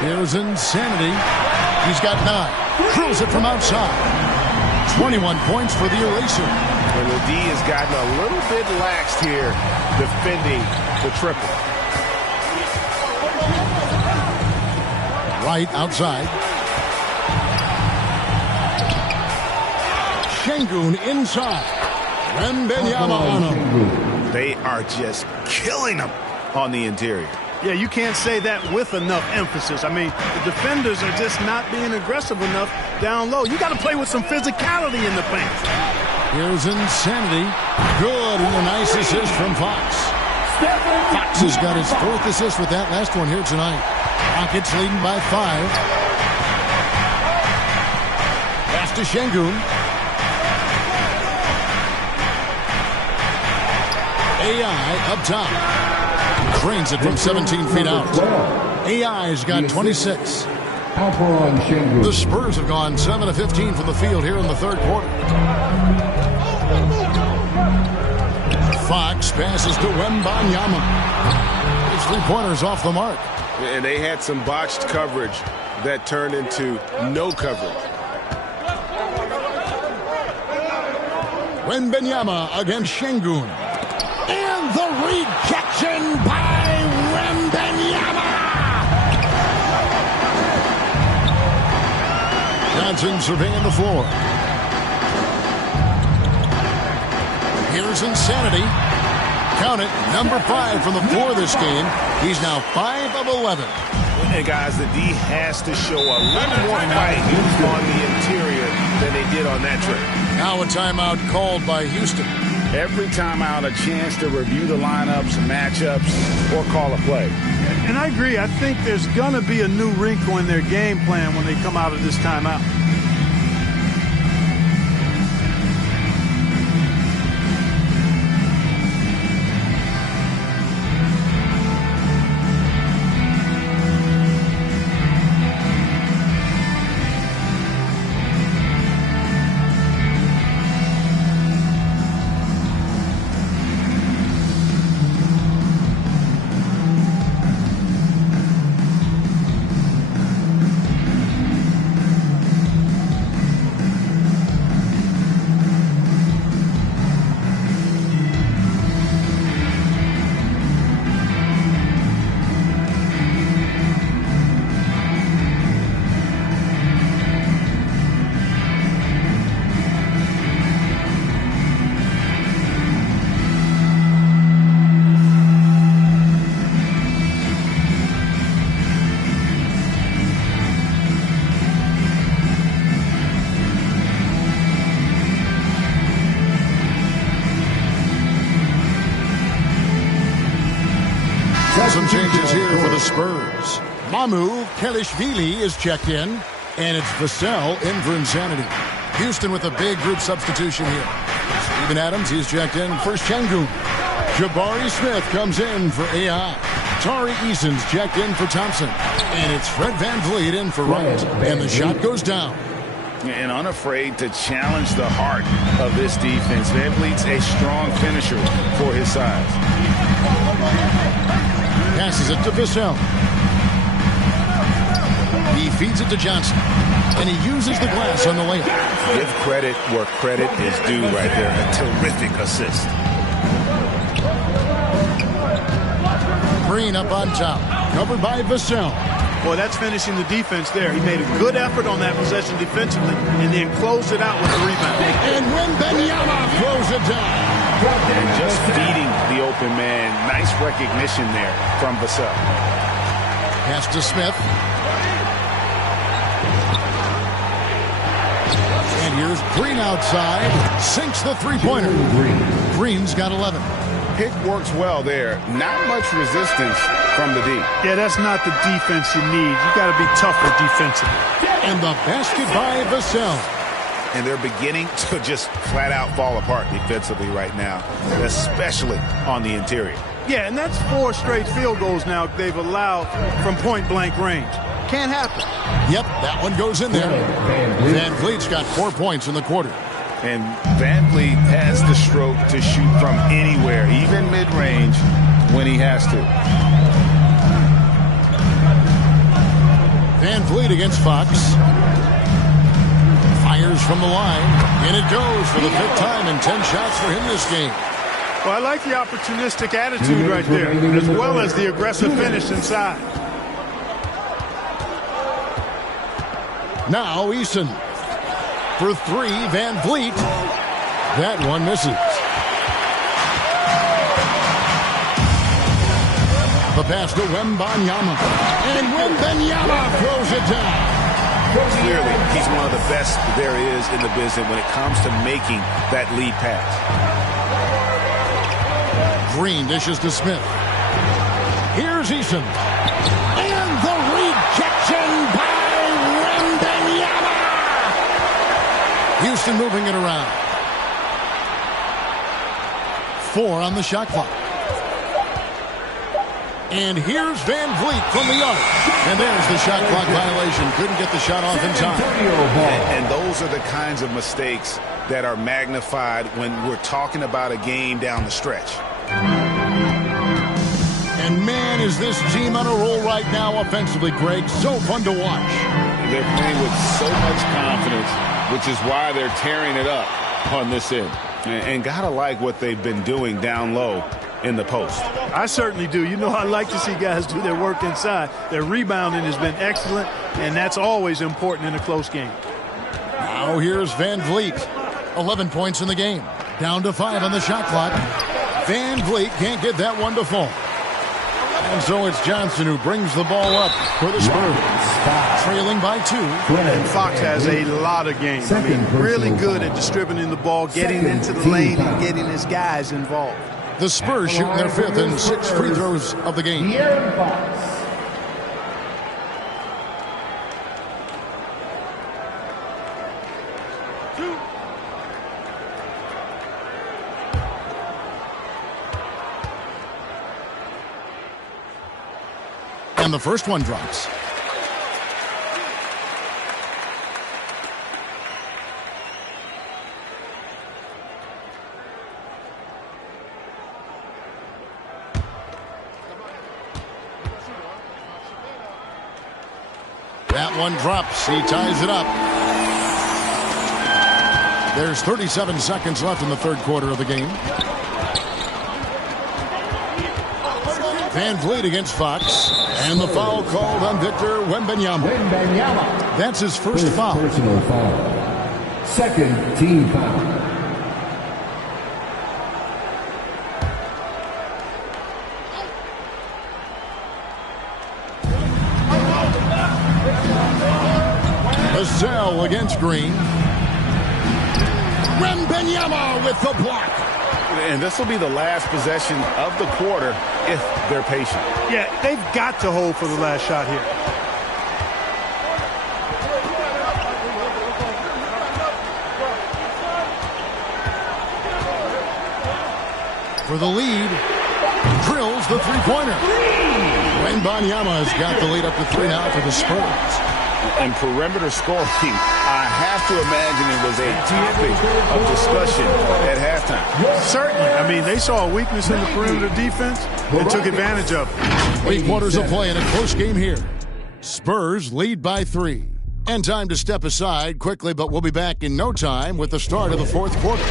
Here's Insanity. He's got 9. Drills it from outside. 21 points for the eraser. And the D has gotten a little bit laxed here defending the triple. Right outside. Şengün inside. Wembanyama on him. They are just killing him on the interior. Yeah, you can't say that with enough emphasis. I mean, the defenders are just not being aggressive enough down low. You got to play with some physicality in the paint. Here's Insanity. Good, and a nice assist from Fox. Fox has got his 4th assist with that last one here tonight. Rockets leading by 5. Pass to Şengün. AI up top. Drains it from 17 feet out. AI's got 26. The Spurs have gone 7 of 15 from the field here in the 3rd quarter. Fox passes to Wembanyama. His 3-pointers off the mark. And they had some botched coverage that turned into no coverage. Wembanyama against Şengün. And the rejection by Wembanyama. Johnson surveying the floor. Here's Insanity. Count it, number 5 from the floor this game. He's now 5 of 11. And guys, the D has to show a little more fight on the interior than they did on that trip. Now a timeout called by Houston. Every timeout, a chance to review the lineups, matchups, or call a play. And I agree. I think there's going to be a new wrinkle in their game plan when they come out of this timeout. Some changes here for the Spurs. Mamu Kelishvili is checked in, and it's Vassell in for Insanity. Houston with a big group substitution here. Steven Adams, he's checked in for Şengün. Jabari Smith comes in for AI. Tari Eason's checked in for Thompson. And it's Fred VanVleet in for Wright. And the shot goes down. And unafraid to challenge the heart of this defense. VanVleet's a strong finisher for his size. Passes it to Vassell. He feeds it to Johnson. And he uses the glass on the layup. Give credit where credit is due right there. A terrific assist. Green up on top. Covered by Vassell. Boy, that's finishing the defense there. He made a good effort on that possession defensively and then closed it out with a rebound. And Wembanyama throws it down. And just feeding the open man. Nice recognition there from Vassell. Pass to Smith. And here's Green outside. Sinks the three-pointer. Green's got 11. Pick works well there. Not much resistance from the D. Yeah, that's not the defense you need. You got to be tougher defensively. And the basket by Vassell. And they're beginning to just flat out fall apart defensively right now, especially on the interior. Yeah, and that's 4 straight field goals now they've allowed from point-blank range. Can't happen. Yep, that one goes in there. VanVleet's got 4 points in the quarter. And VanVleet has the stroke to shoot from anywhere, even mid-range, when he has to. Van Vliet against Fox. Fires from the line, and it goes for the 5th time and 10 shots for him this game. Well, I like the opportunistic attitude right there, as well as the aggressive finish inside. Now Eason for 3, Van Vliet. That one misses. The pass to Wembanyama. And Wembanyama throws it down. Clearly, he's one of the best there is in the business when it comes to making that lead pass. Green dishes to Smith. Here's Eason. And the rejection by Wembanyama. Houston moving it around. 4 on the shot clock. And here's Van Vliet from the arc. And there's the shot clock violation. Couldn't get the shot off in time. And those are the kinds of mistakes that are magnified when we're talking about a game down the stretch. And man, is this team on a roll right now offensively, Greg. So fun to watch. They're playing with so much confidence, which is why they're tearing it up on this end. And gotta like what they've been doing down low in the post. I certainly do. You know, I like to see guys do their work inside. Their rebounding has been excellent, and that's always important in a close game. Now here's Van Vliet. 11 points in the game. Down to 5 on the shot clock. Van Vliet can't get that one to fall. And so it's Johnson who brings the ball up for the Spurs. Trailing by 2. And Fox has a lot of games. I mean, really good at distributing the ball, getting into the lane, and getting his guys involved. The Spurs shooting their 5th and 6th free throws of the game. And the first one drops. That one drops. He ties it up. There's 37 seconds left in the 3rd quarter of the game. Van Vliet against Fox. And the foul called on Victor Wembanyama. That's his first foul. Personal foul. 2nd team foul. Vassell against Green. Wembanyama with the block. And this will be the last possession of the quarter if they're patient. Yeah, they've got to hold for the last shot here. For the lead, drills the 3-pointer. Wembanyama has got the lead up to 3 now for the Spurs. And perimeter scoring, I have to imagine it was a topic of discussion at halftime. Certainly. I mean, they saw a weakness in the perimeter defense and took advantage of it. 3 quarters of play in a close game here. Spurs lead by 3. And time to step aside quickly, but we'll be back in no time with the start of the 4th quarter.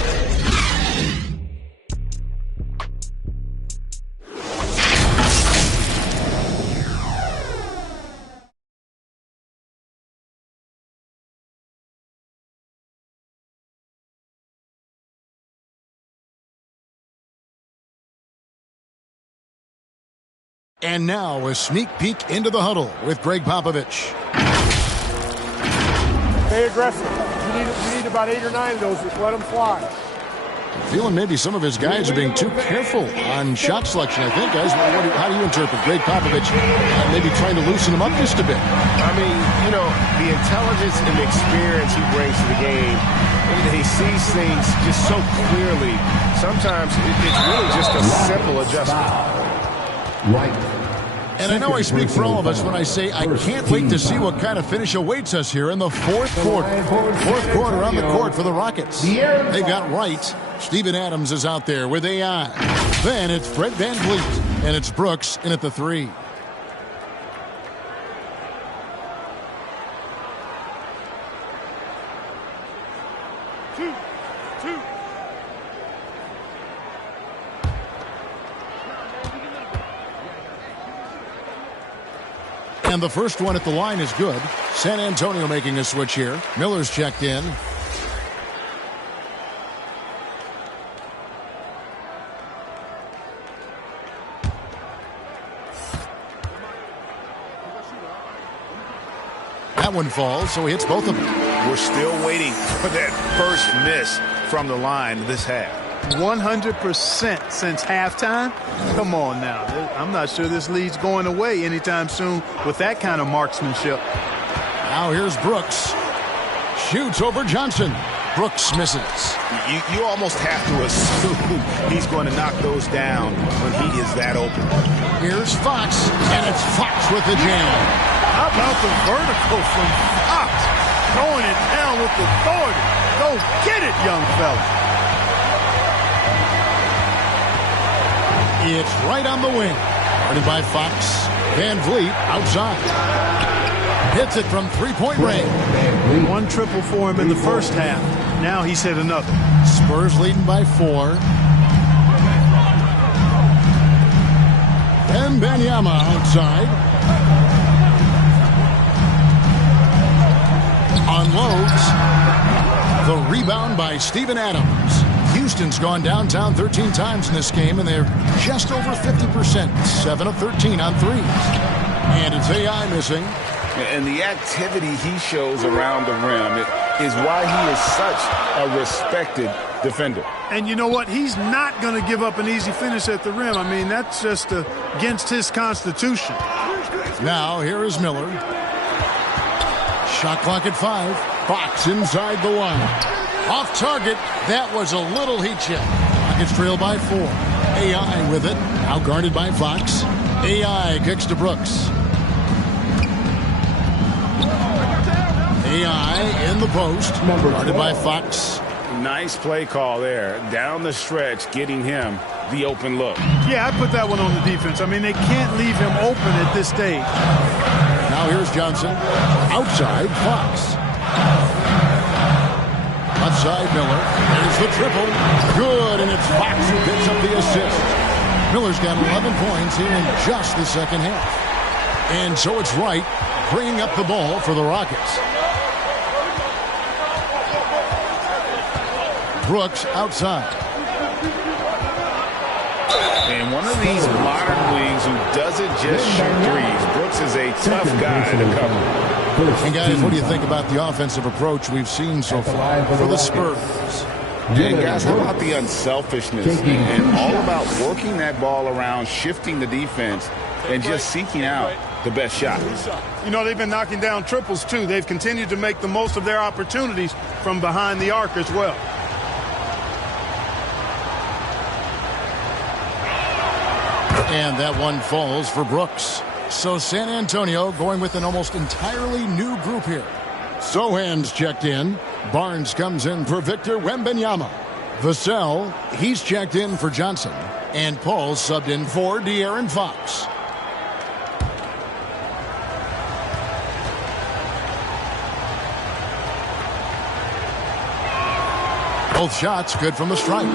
And now a sneak peek into the huddle with Greg Popovich. Stay aggressive. You need about 8 or 9 of those. Just let them fly. Feeling maybe some of his guys are being too careful on shot selection, I think, guys. How do you interpret Greg Popovich maybe trying to loosen them up just a bit? I mean, you know, the intelligence and the experience he brings to the game, he sees things just so clearly. Sometimes it's really just a simple adjustment. Right. And I know I speak for all of us when I say I can't wait to see what kind of finish awaits us here in the 4th quarter. 4th quarter on the court for the Rockets. They've got Wright. Steven Adams is out there with AI. Then it's Fred Van Vliet. And it's Brooks in at the 3. And the first one at the line is good. San Antonio making a switch here. Miller's checked in. That one falls, so he hits both of them. We're still waiting for that first miss from the line this half. 100% since halftime? Come on now. I'm not sure this lead's going away anytime soon with that kind of marksmanship. Now here's Brooks. Shoots over Johnson. Brooks misses. You almost have to assume he's going to knock those down when he is that open. Here's Fox, and it's Fox with the jam. How about the vertical from Fox? Throwing it down with authority. Go get it, young fella. It's right on the wing. Guarded by Fox. Van Vliet outside. Hits it from three-point range. One triple for him in the first half. Now he's hit another. Spurs leading by 4. And Wembanyama outside. Unloads. The rebound by Steven Adams. Houston's gone downtown 13 times in this game, and they're just over 50%. 7 of 13 on threes. And it's AI missing. And the activity he shows around the rim is why he is such a respected defender. And you know what? He's not going to give up an easy finish at the rim. I mean, that's just against his constitution. Now, here is Miller. Shot clock at 5. Fox inside the line. Off target. That was a little heat check. Rockets trail by 4. AI with it. Now guarded by Fox. AI kicks to Brooks. AI in the post. Guarded by Fox. Nice play call there. Down the stretch, getting him the open look. Yeah, I put that one on the defense. I mean, they can't leave him open at this stage. Now here's Johnson. Outside, Fox. Left side, Miller. There's the triple. Good, and it's Fox who picks up the assist. Miller's got 11 points here in just the second half. And so it's Wright bringing up the ball for the Rockets. Brooks outside. And one of these modern leagues who doesn't just shoot threes. Brooks is a tough guy to cover. And guys, what do you think about the offensive approach we've seen so far for the Spurs? And guys, how about the unselfishness and all about working that ball around, shifting the defense, and just seeking out the best shot. You know, they've been knocking down triples, too. They've continued to make the most of their opportunities from behind the arc as well. And that one falls for Brooks. So San Antonio going with an almost entirely new group here. Sohan's checked in. Barnes comes in for Victor Wembanyama. Vassell, he's checked in for Johnson. And Paul's subbed in for De'Aaron Fox. Both shots good from the stripe.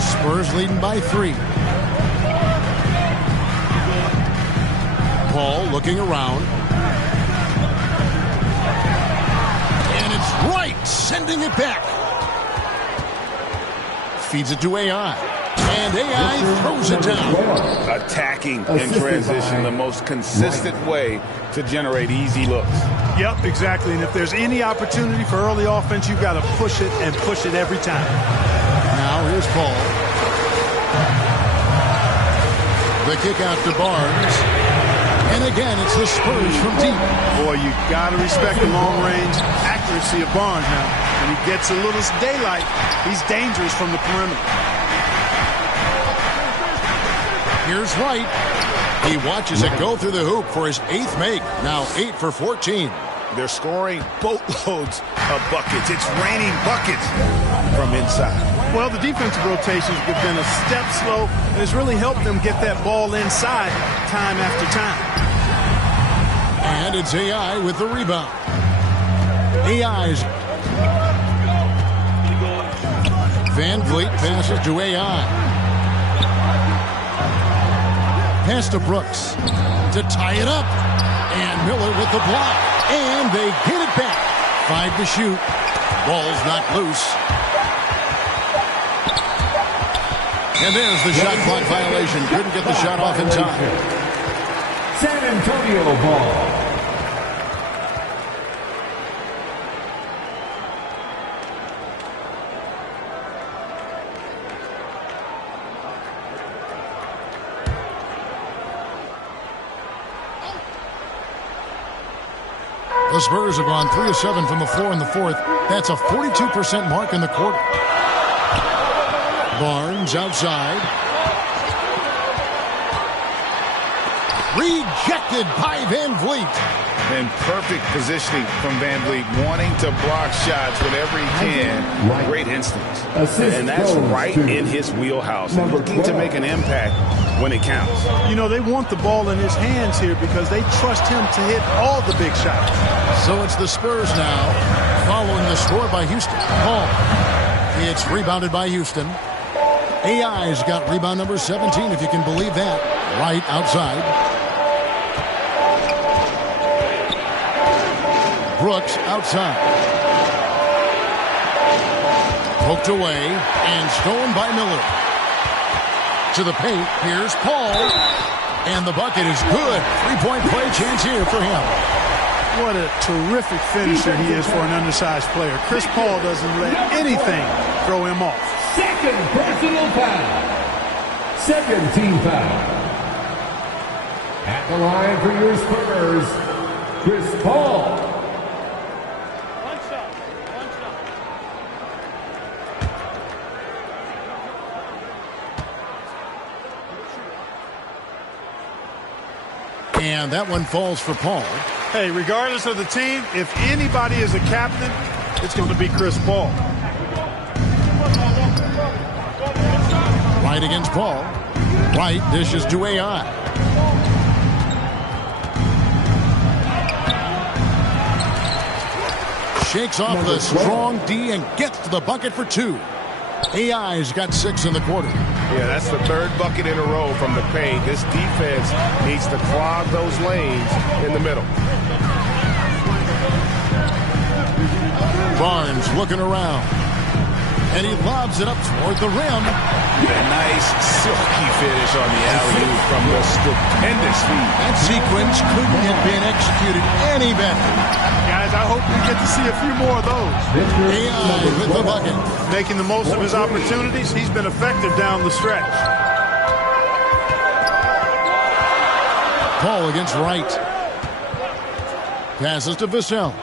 Spurs leading by 3. Paul looking around. And it's Wright sending it back. Feeds it to AI. And AI throws it down. Attacking in transition, the most consistent way to generate easy looks. Yep, exactly. And if there's any opportunity for early offense, you've got to push it and push it every time. Now here's Paul. The kick out to Barnes. And again, it's the Spurs from deep. Boy, you got to respect the long-range accuracy of Barnes now. When he gets a little daylight, he's dangerous from the perimeter. Here's Wright. He watches it go through the hoop for his 8th make. Now 8 for 14. They're scoring boatloads of buckets. It's raining buckets from inside. Well, the defensive rotations have been a step slow, and it's really helped them get that ball inside time after time. And it's AI with the rebound. AI's Van Vliet passes to AI. pass to Brooks to tie it up. And Miller with the block. And they get it back. 5 to shoot. Ball's knocked loose. And there's the shot clock violation. Couldn't get the shot off in time. San Antonio ball. The Spurs have gone 3 of 7 from the floor in the fourth. That's a 42% mark in the quarter. Barnes outside. Rejected by Van Vliet. And perfect positioning from Van Vliet, wanting to block shots whenever he can. Great instincts. And that's right in his wheelhouse. Looking to make an impact when it counts. You know, they want the ball in his hands here because they trust him to hit all the big shots. So it's the Spurs now, following the score by Houston. Paul. It's rebounded by Houston. AI's got rebound number 17, if you can believe that. Right outside. Brooks outside. Poked away and stolen by Miller. To the paint, here's Paul. And the bucket is good. 3-point play chance here for him. What a terrific finisher he is for an undersized player. Chris Paul doesn't let anything throw him off. Second personal foul. Second team foul. At the line for your Spurs, Chris Paul. One shot. One shot. And that one falls for Paul. Hey, regardless of the team, if anybody is a captain, it's going to be Chris Paul. Right against Paul. Right dishes to AI. Shakes off the strong D and gets to the bucket for 2. AI's got 6 in the quarter. Yeah, that's the third bucket in a row from the paint. This defense needs to clog those lanes in the middle. Barnes looking around. And he lobs it up toward the rim. A nice silky finish on the alley-oop from the stupendous feed. That sequence couldn't have been executed any better. Guys, I hope we get to see a few more of those. AI with the bucket. Making the most of his opportunities. He's been effective down the stretch. Paul against Wright. Passes to Vassell.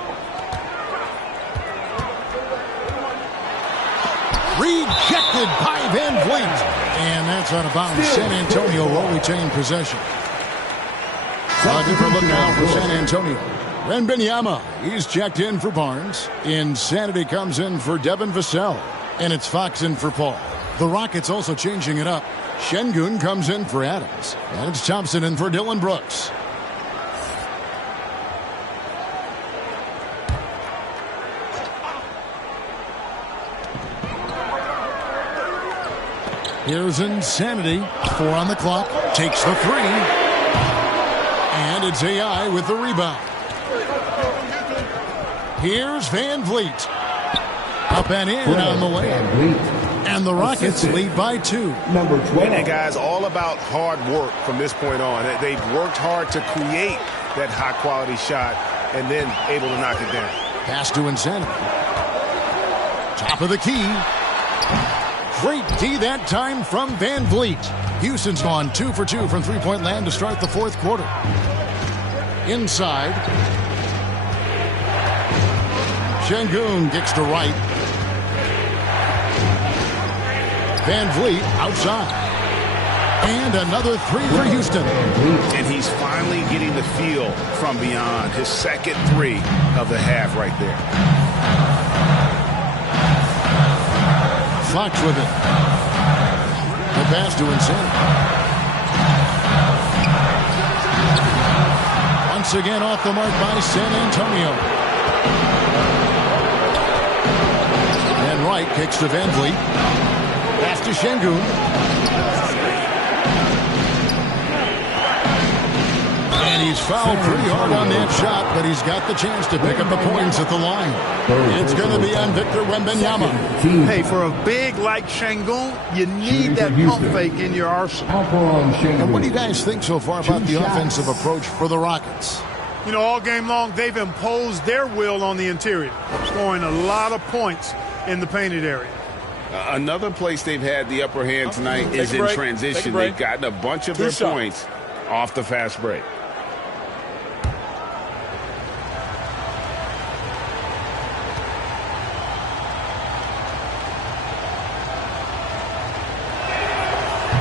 Rejected by Van Vliet. And that's out of bounds. San Antonio will retain possession. A different look now for San Antonio. Wembanyama, he's checked in for Barnes. Insanity comes in for Devin Vassell. And it's Fox in for Paul. The Rockets also changing it up. Şengün comes in for Adams. And it's Thompson in for Dillon Brooks. Here's Insanity. 4 on the clock. Takes the 3. And it's AI with the rebound. Here's Van Vliet. Up and in on the way. And the Rockets lead by 2. Number 12. And guys, all about hard work from this point on. They've worked hard to create that high-quality shot and then able to knock it down. Pass to Insanity. Top of the key. Great D that time from Van Vliet. Houston's gone 2 for 2 from three-point land to start the fourth quarter. Inside. Şengün kicks to right. Van Vliet outside. And another 3 for Houston. And he's finally getting the feel from beyond. His second 3 of the half right there. Fox with it. The pass to Insanity. Once again off the mark by San Antonio. And Wright kicks to Van Vliet. Pass to Şengün. And he's fouled pretty hard on that shot, but he's got the chance to pick up the points at the line. It's going to be on Victor Wembanyama. Hey, for a big like Şengün, you need that pump fake in your arsenal. And what do you guys think so far about the offensive approach for the Rockets? You know, all game long, they've imposed their will on the interior, scoring a lot of points in the painted area. Another place they've had the upper hand tonight is in transition. They've gotten a bunch of their points off the fast break.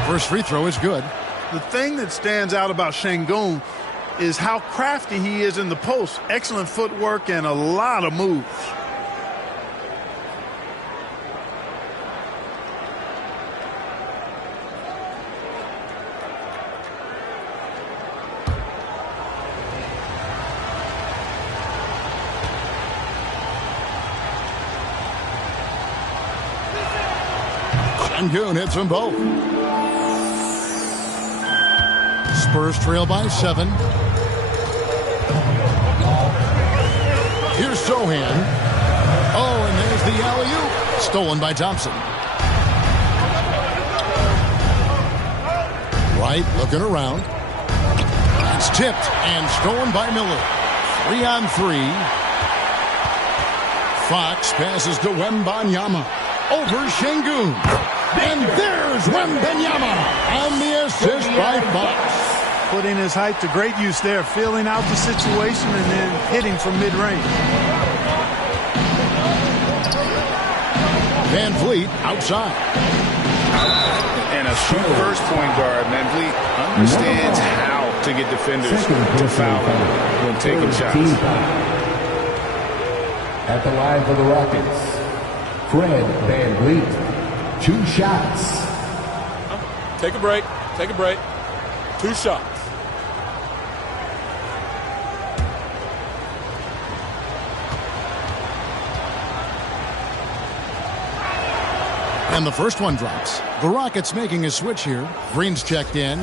First free throw is good. The thing that stands out about Şengün is how crafty he is in the post. Excellent footwork and a lot of moves. Şengün hits them both. Spurs trail by 7. Here's Sohan. Oh, and there's the alley-oop. Stolen by Thompson. Wright looking around. It's tipped and stolen by Miller. 3-on-3. Fox passes to Wembanyama. Over Şengün. And there's Wembanyama on the assist by Fox. Putting his height to great use there, feeling out the situation and then hitting from mid-range. Van Vliet outside. And a shoot-first point guard, Van Vliet understands how to get defenders to foul him when taking shots. At the line for the Rockets, Fred Van Vliet. 2 shots. Take a break. Take a break. 2 shots. And the first one drops. The Rockets making a switch here. Green's checked in.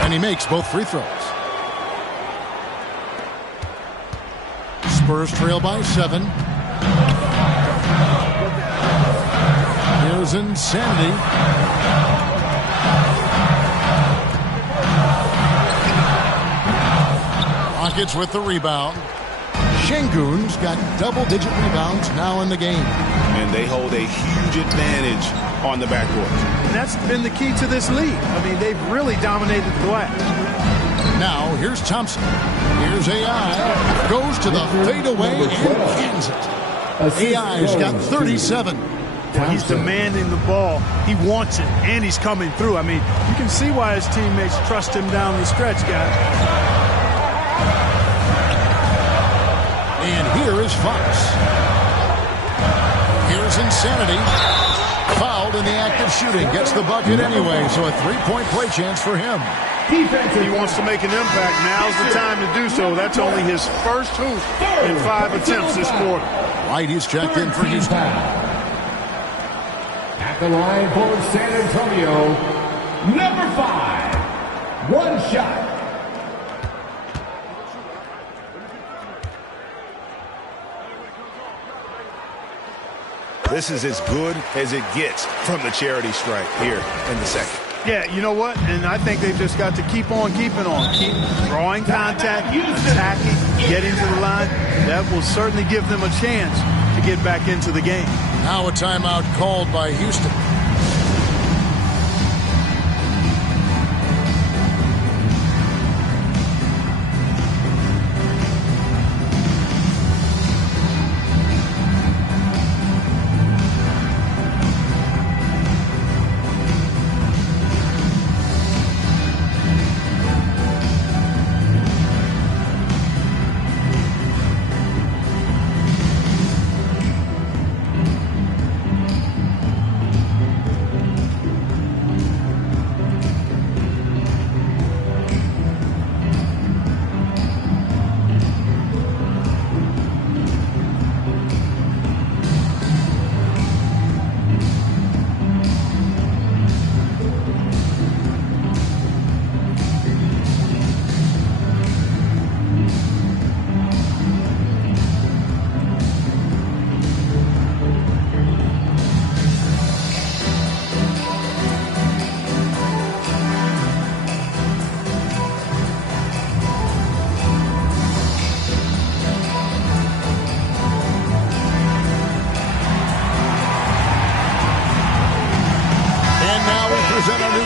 And he makes both free throws. Spurs trail by 7. Here's Insanity. Rockets with the rebound. Şengün's got double-digit rebounds now in the game. And they hold a huge advantage on the backcourt. And that's been the key to this league. I mean, they've really dominated the glass. Now, here's Thompson. Here's AI. Goes to the fadeaway and cans it. AI's got 37. Well, he's demanding the ball. He wants it, and he's coming through. I mean, you can see why his teammates trust him down the stretch, guys. And here is Fox. Here's Insanity. Fouled in the act of shooting. Gets the bucket anyway, so a 3-point play chance for him. He wants to make an impact. Now's the time to do so. That's only his first hoop in 5 attempts this quarter. White, he's checked in for Houston. At the line for San Antonio, number 5. 1 shot. This is as good as it gets from the charity stripe here in the second. Yeah, you know what? And I think they've just got to keep on keeping on. Keep drawing contact, attacking, getting to the line. That will certainly give them a chance to get back into the game. Now a timeout called by Houston.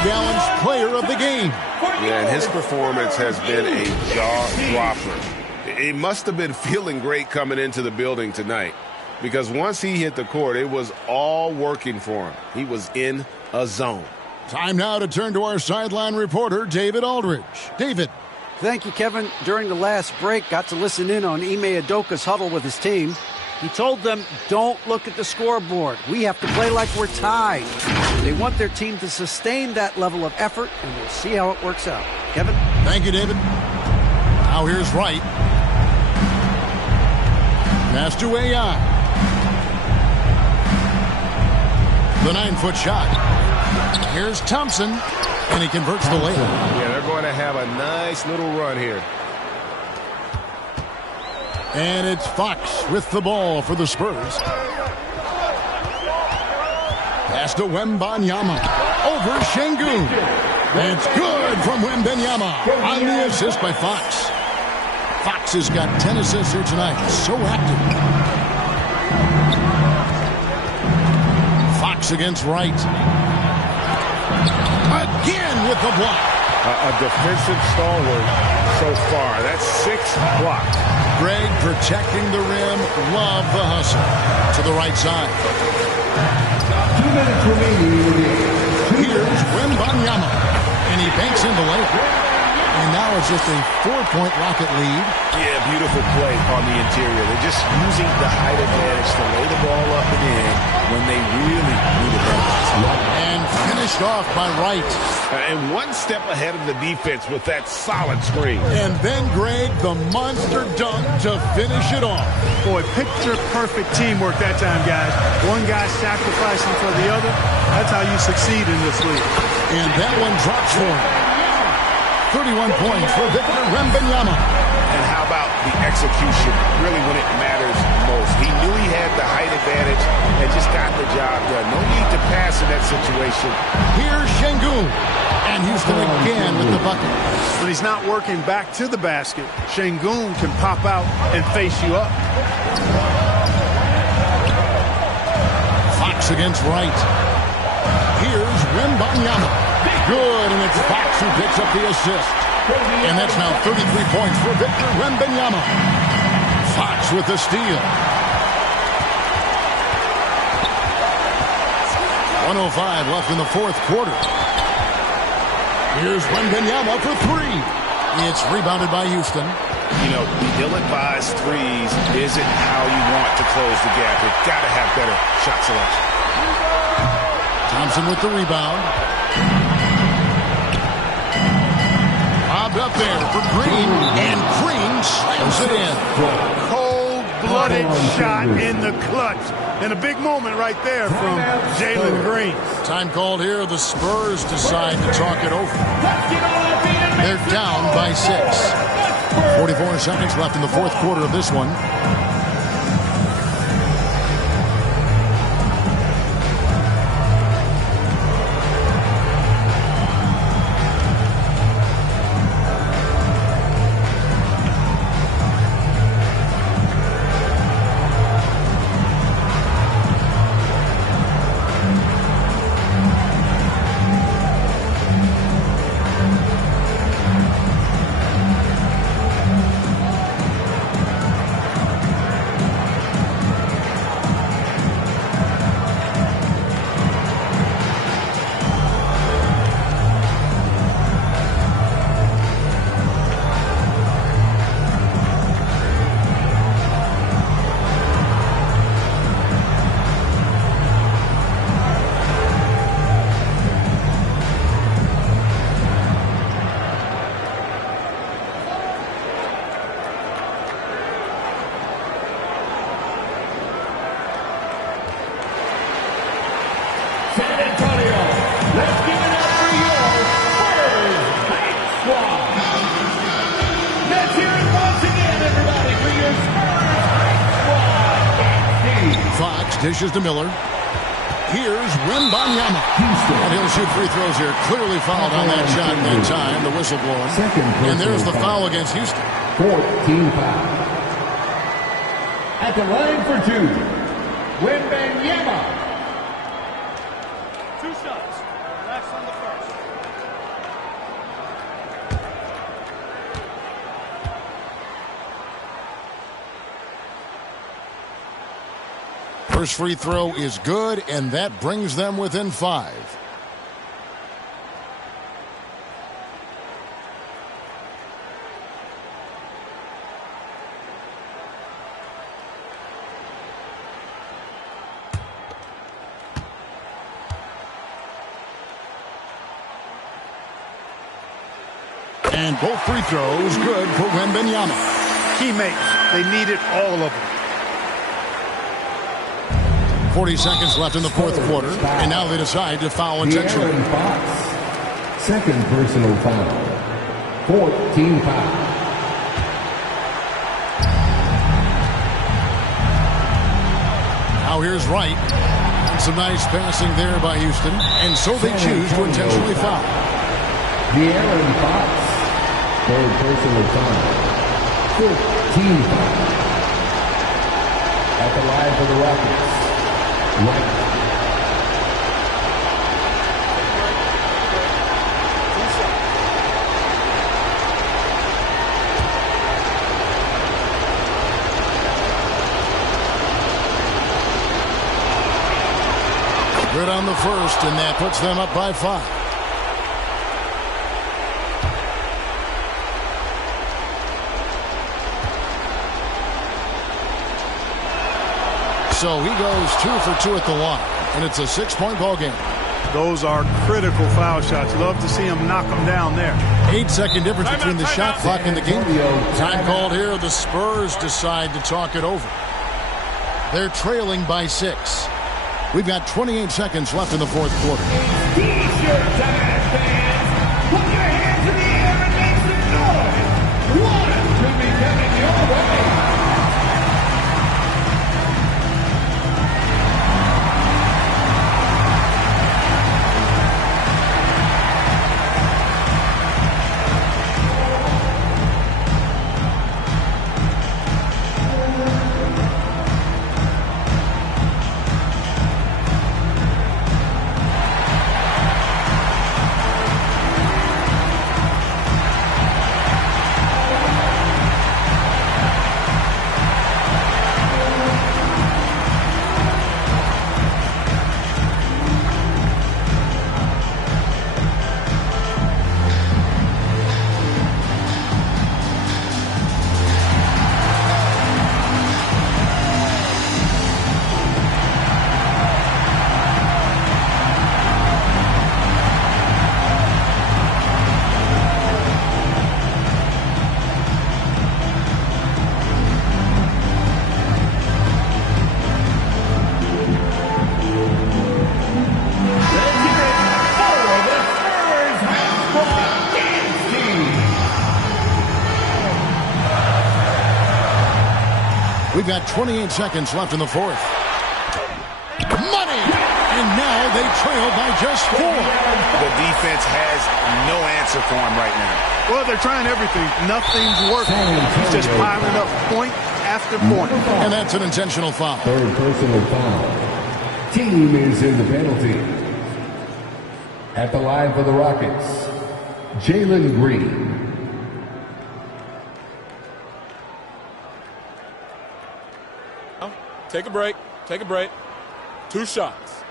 balanced player of the game. Yeah, and his performance has been a jaw-dropper. He must have been feeling great coming into the building tonight, because once he hit the court, it was all working for him. He was in a zone. Time now to turn to our sideline reporter, David Aldridge. David. Thank you, Kevin. During the last break, got to listen in on Ime Udoka's huddle with his team. He told them, don't look at the scoreboard. We have to play like we're tied. They want their team to sustain that level of effort, and we'll see how it works out. Kevin? Thank you, David. Now here's Wright. Pass to AI. The 9-foot shot. Here's Thompson, and he converts the layup. Yeah, they're going to have a nice little run here. And it's Fox with the ball for the Spurs. Pass to Wembanyama. Over Şengün. It's good from Wembanyama on the assist by Fox. Fox has got 10 assists here tonight. So active. Fox against Wright. Again with the block. A defensive stalwart so far. That's 6 blocks. Greg protecting the rim. Love the hustle. To the right side. 2 minutes remaining. Here's Wembanyama. And he banks in the layup. And now it's just a 4-point Rocket lead. Yeah, beautiful play on the interior. They're just using the height advantage to lay the ball up and in when they really need it most. And finished off by Wright. And one step ahead of the defense with that solid screen. And then, Greg, the monster dunk to finish it off. Boy, picture-perfect teamwork that time, guys. One guy sacrificing for the other. That's how you succeed in this league. And that one drops for him. 31 points for Victor Wembanyama. And how about the execution, really when it matters most? He knew he had the height advantage and just got the job done. No need to pass in that situation. Here's Şengün. And Houston again with the bucket. When he's not working back to the basket, Şengün can pop out and face you up. Fox against Wright. Here's Wembanyama. Good, and it's Fox who picks up the assist. And that's now 33 points for Victor Wembanyama. Fox with the steal. 1:05 left in the fourth quarter. Here's Wembanyama for 3. It's rebounded by Houston. You know, the ill-advised threes isn't how you want to close the gap. You've got to have better shot selection. Thompson with the rebound. Bobbed up there for Green, and Green slams it in. Cold-blooded shot in the clutch. And a big moment right there from Jalen Green. Time called here. The Spurs decide to talk it over. They're down by 6. 44 seconds left in the fourth quarter of this one. Dishes to Miller. Here's Wembanyama. And he'll shoot free throws here. Clearly fouled on that shot that time. The whistle blowing. And there's the foul against Houston. 14 foul. At the line for 2, Wembanyama. 2 shots. Relax on the first. First free throw is good, and that brings them within 5. And both free throws good for Wembanyama. Teammates, they needed all of them. 40 seconds left in the fourth quarter, and now they decide to foul intentionally. Second personal foul. 14 foul. Now here's Wright. Some nice passing there by Houston, and so they choose to intentionally foul. De'Aaron Fox. Third personal foul. 15 foul. At the line for the Rockets. Right. Good on the first, and that puts them up by 5. So he goes 2 for 2 at the line, and it's a 6-point ball game. Those are critical foul shots. Love to see him knock them down there. 8-second difference between the shot clock and the game. Time called here. The Spurs decide to talk it over. They're trailing by 6. We've got 28 seconds left in the fourth quarter. T-shirt time, fans. Put your hands in the air and make some noise. One could be coming your way. We've got 28 seconds left in the fourth. Money! And now they trail by just 4. The defense has no answer for him right now. Well, they're trying everything. Nothing's working. He's just piling up point after point. And that's an intentional foul. Third personal foul. Team is in the penalty. At the line for the Rockets, Jalen Green. Take a break. Take a break. 2 shots.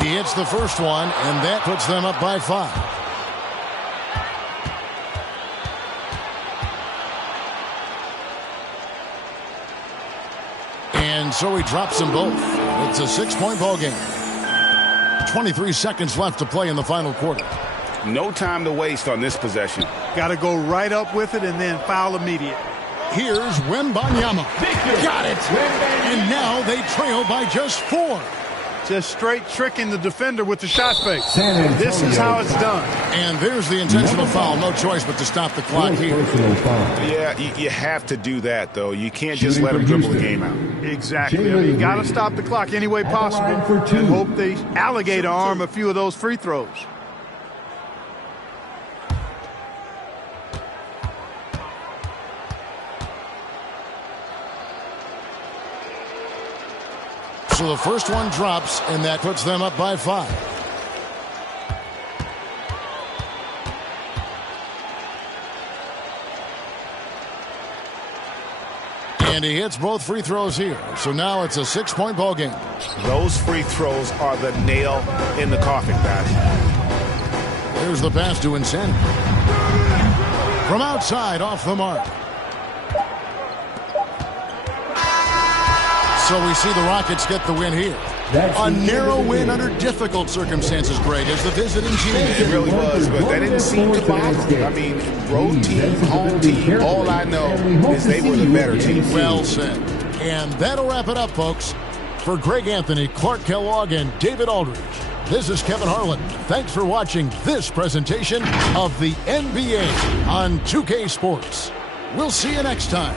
He hits the first one, and that puts them up by 5. And so he drops them both. It's a 6-point ball game. 23 seconds left to play in the final quarter. No time to waste on this possession. Got to go right up with it and then foul immediate. Here's Wembanyama. Got it. And now they trail by just 4. Just straight tricking the defender with the shot fake. This is how it's done. And there's the intentional foul. No choice but to stop the clock here. Yeah, you have to do that, though. You can't just let them dribble the game out. Exactly. You got to stop the clock any way possible and hope they alligator arm a few of those free throws. So the first one drops, and that puts them up by 5. And he hits both free throws here. So now it's a 6-point ball game. Those free throws are the nail in the coffin, guys. There's the pass to Insanity. From outside, off the mark. So we see the Rockets get the win here. A narrow win under difficult circumstances, Greg, as the visiting team. It really was, but that didn't seem to bother. I mean, road team, home team, all I know is they were the better team. Well said. And that'll wrap it up, folks. For Greg Anthony, Clark Kellogg, and David Aldridge, this is Kevin Harlan. Thanks for watching this presentation of the NBA on 2K Sports. We'll see you next time.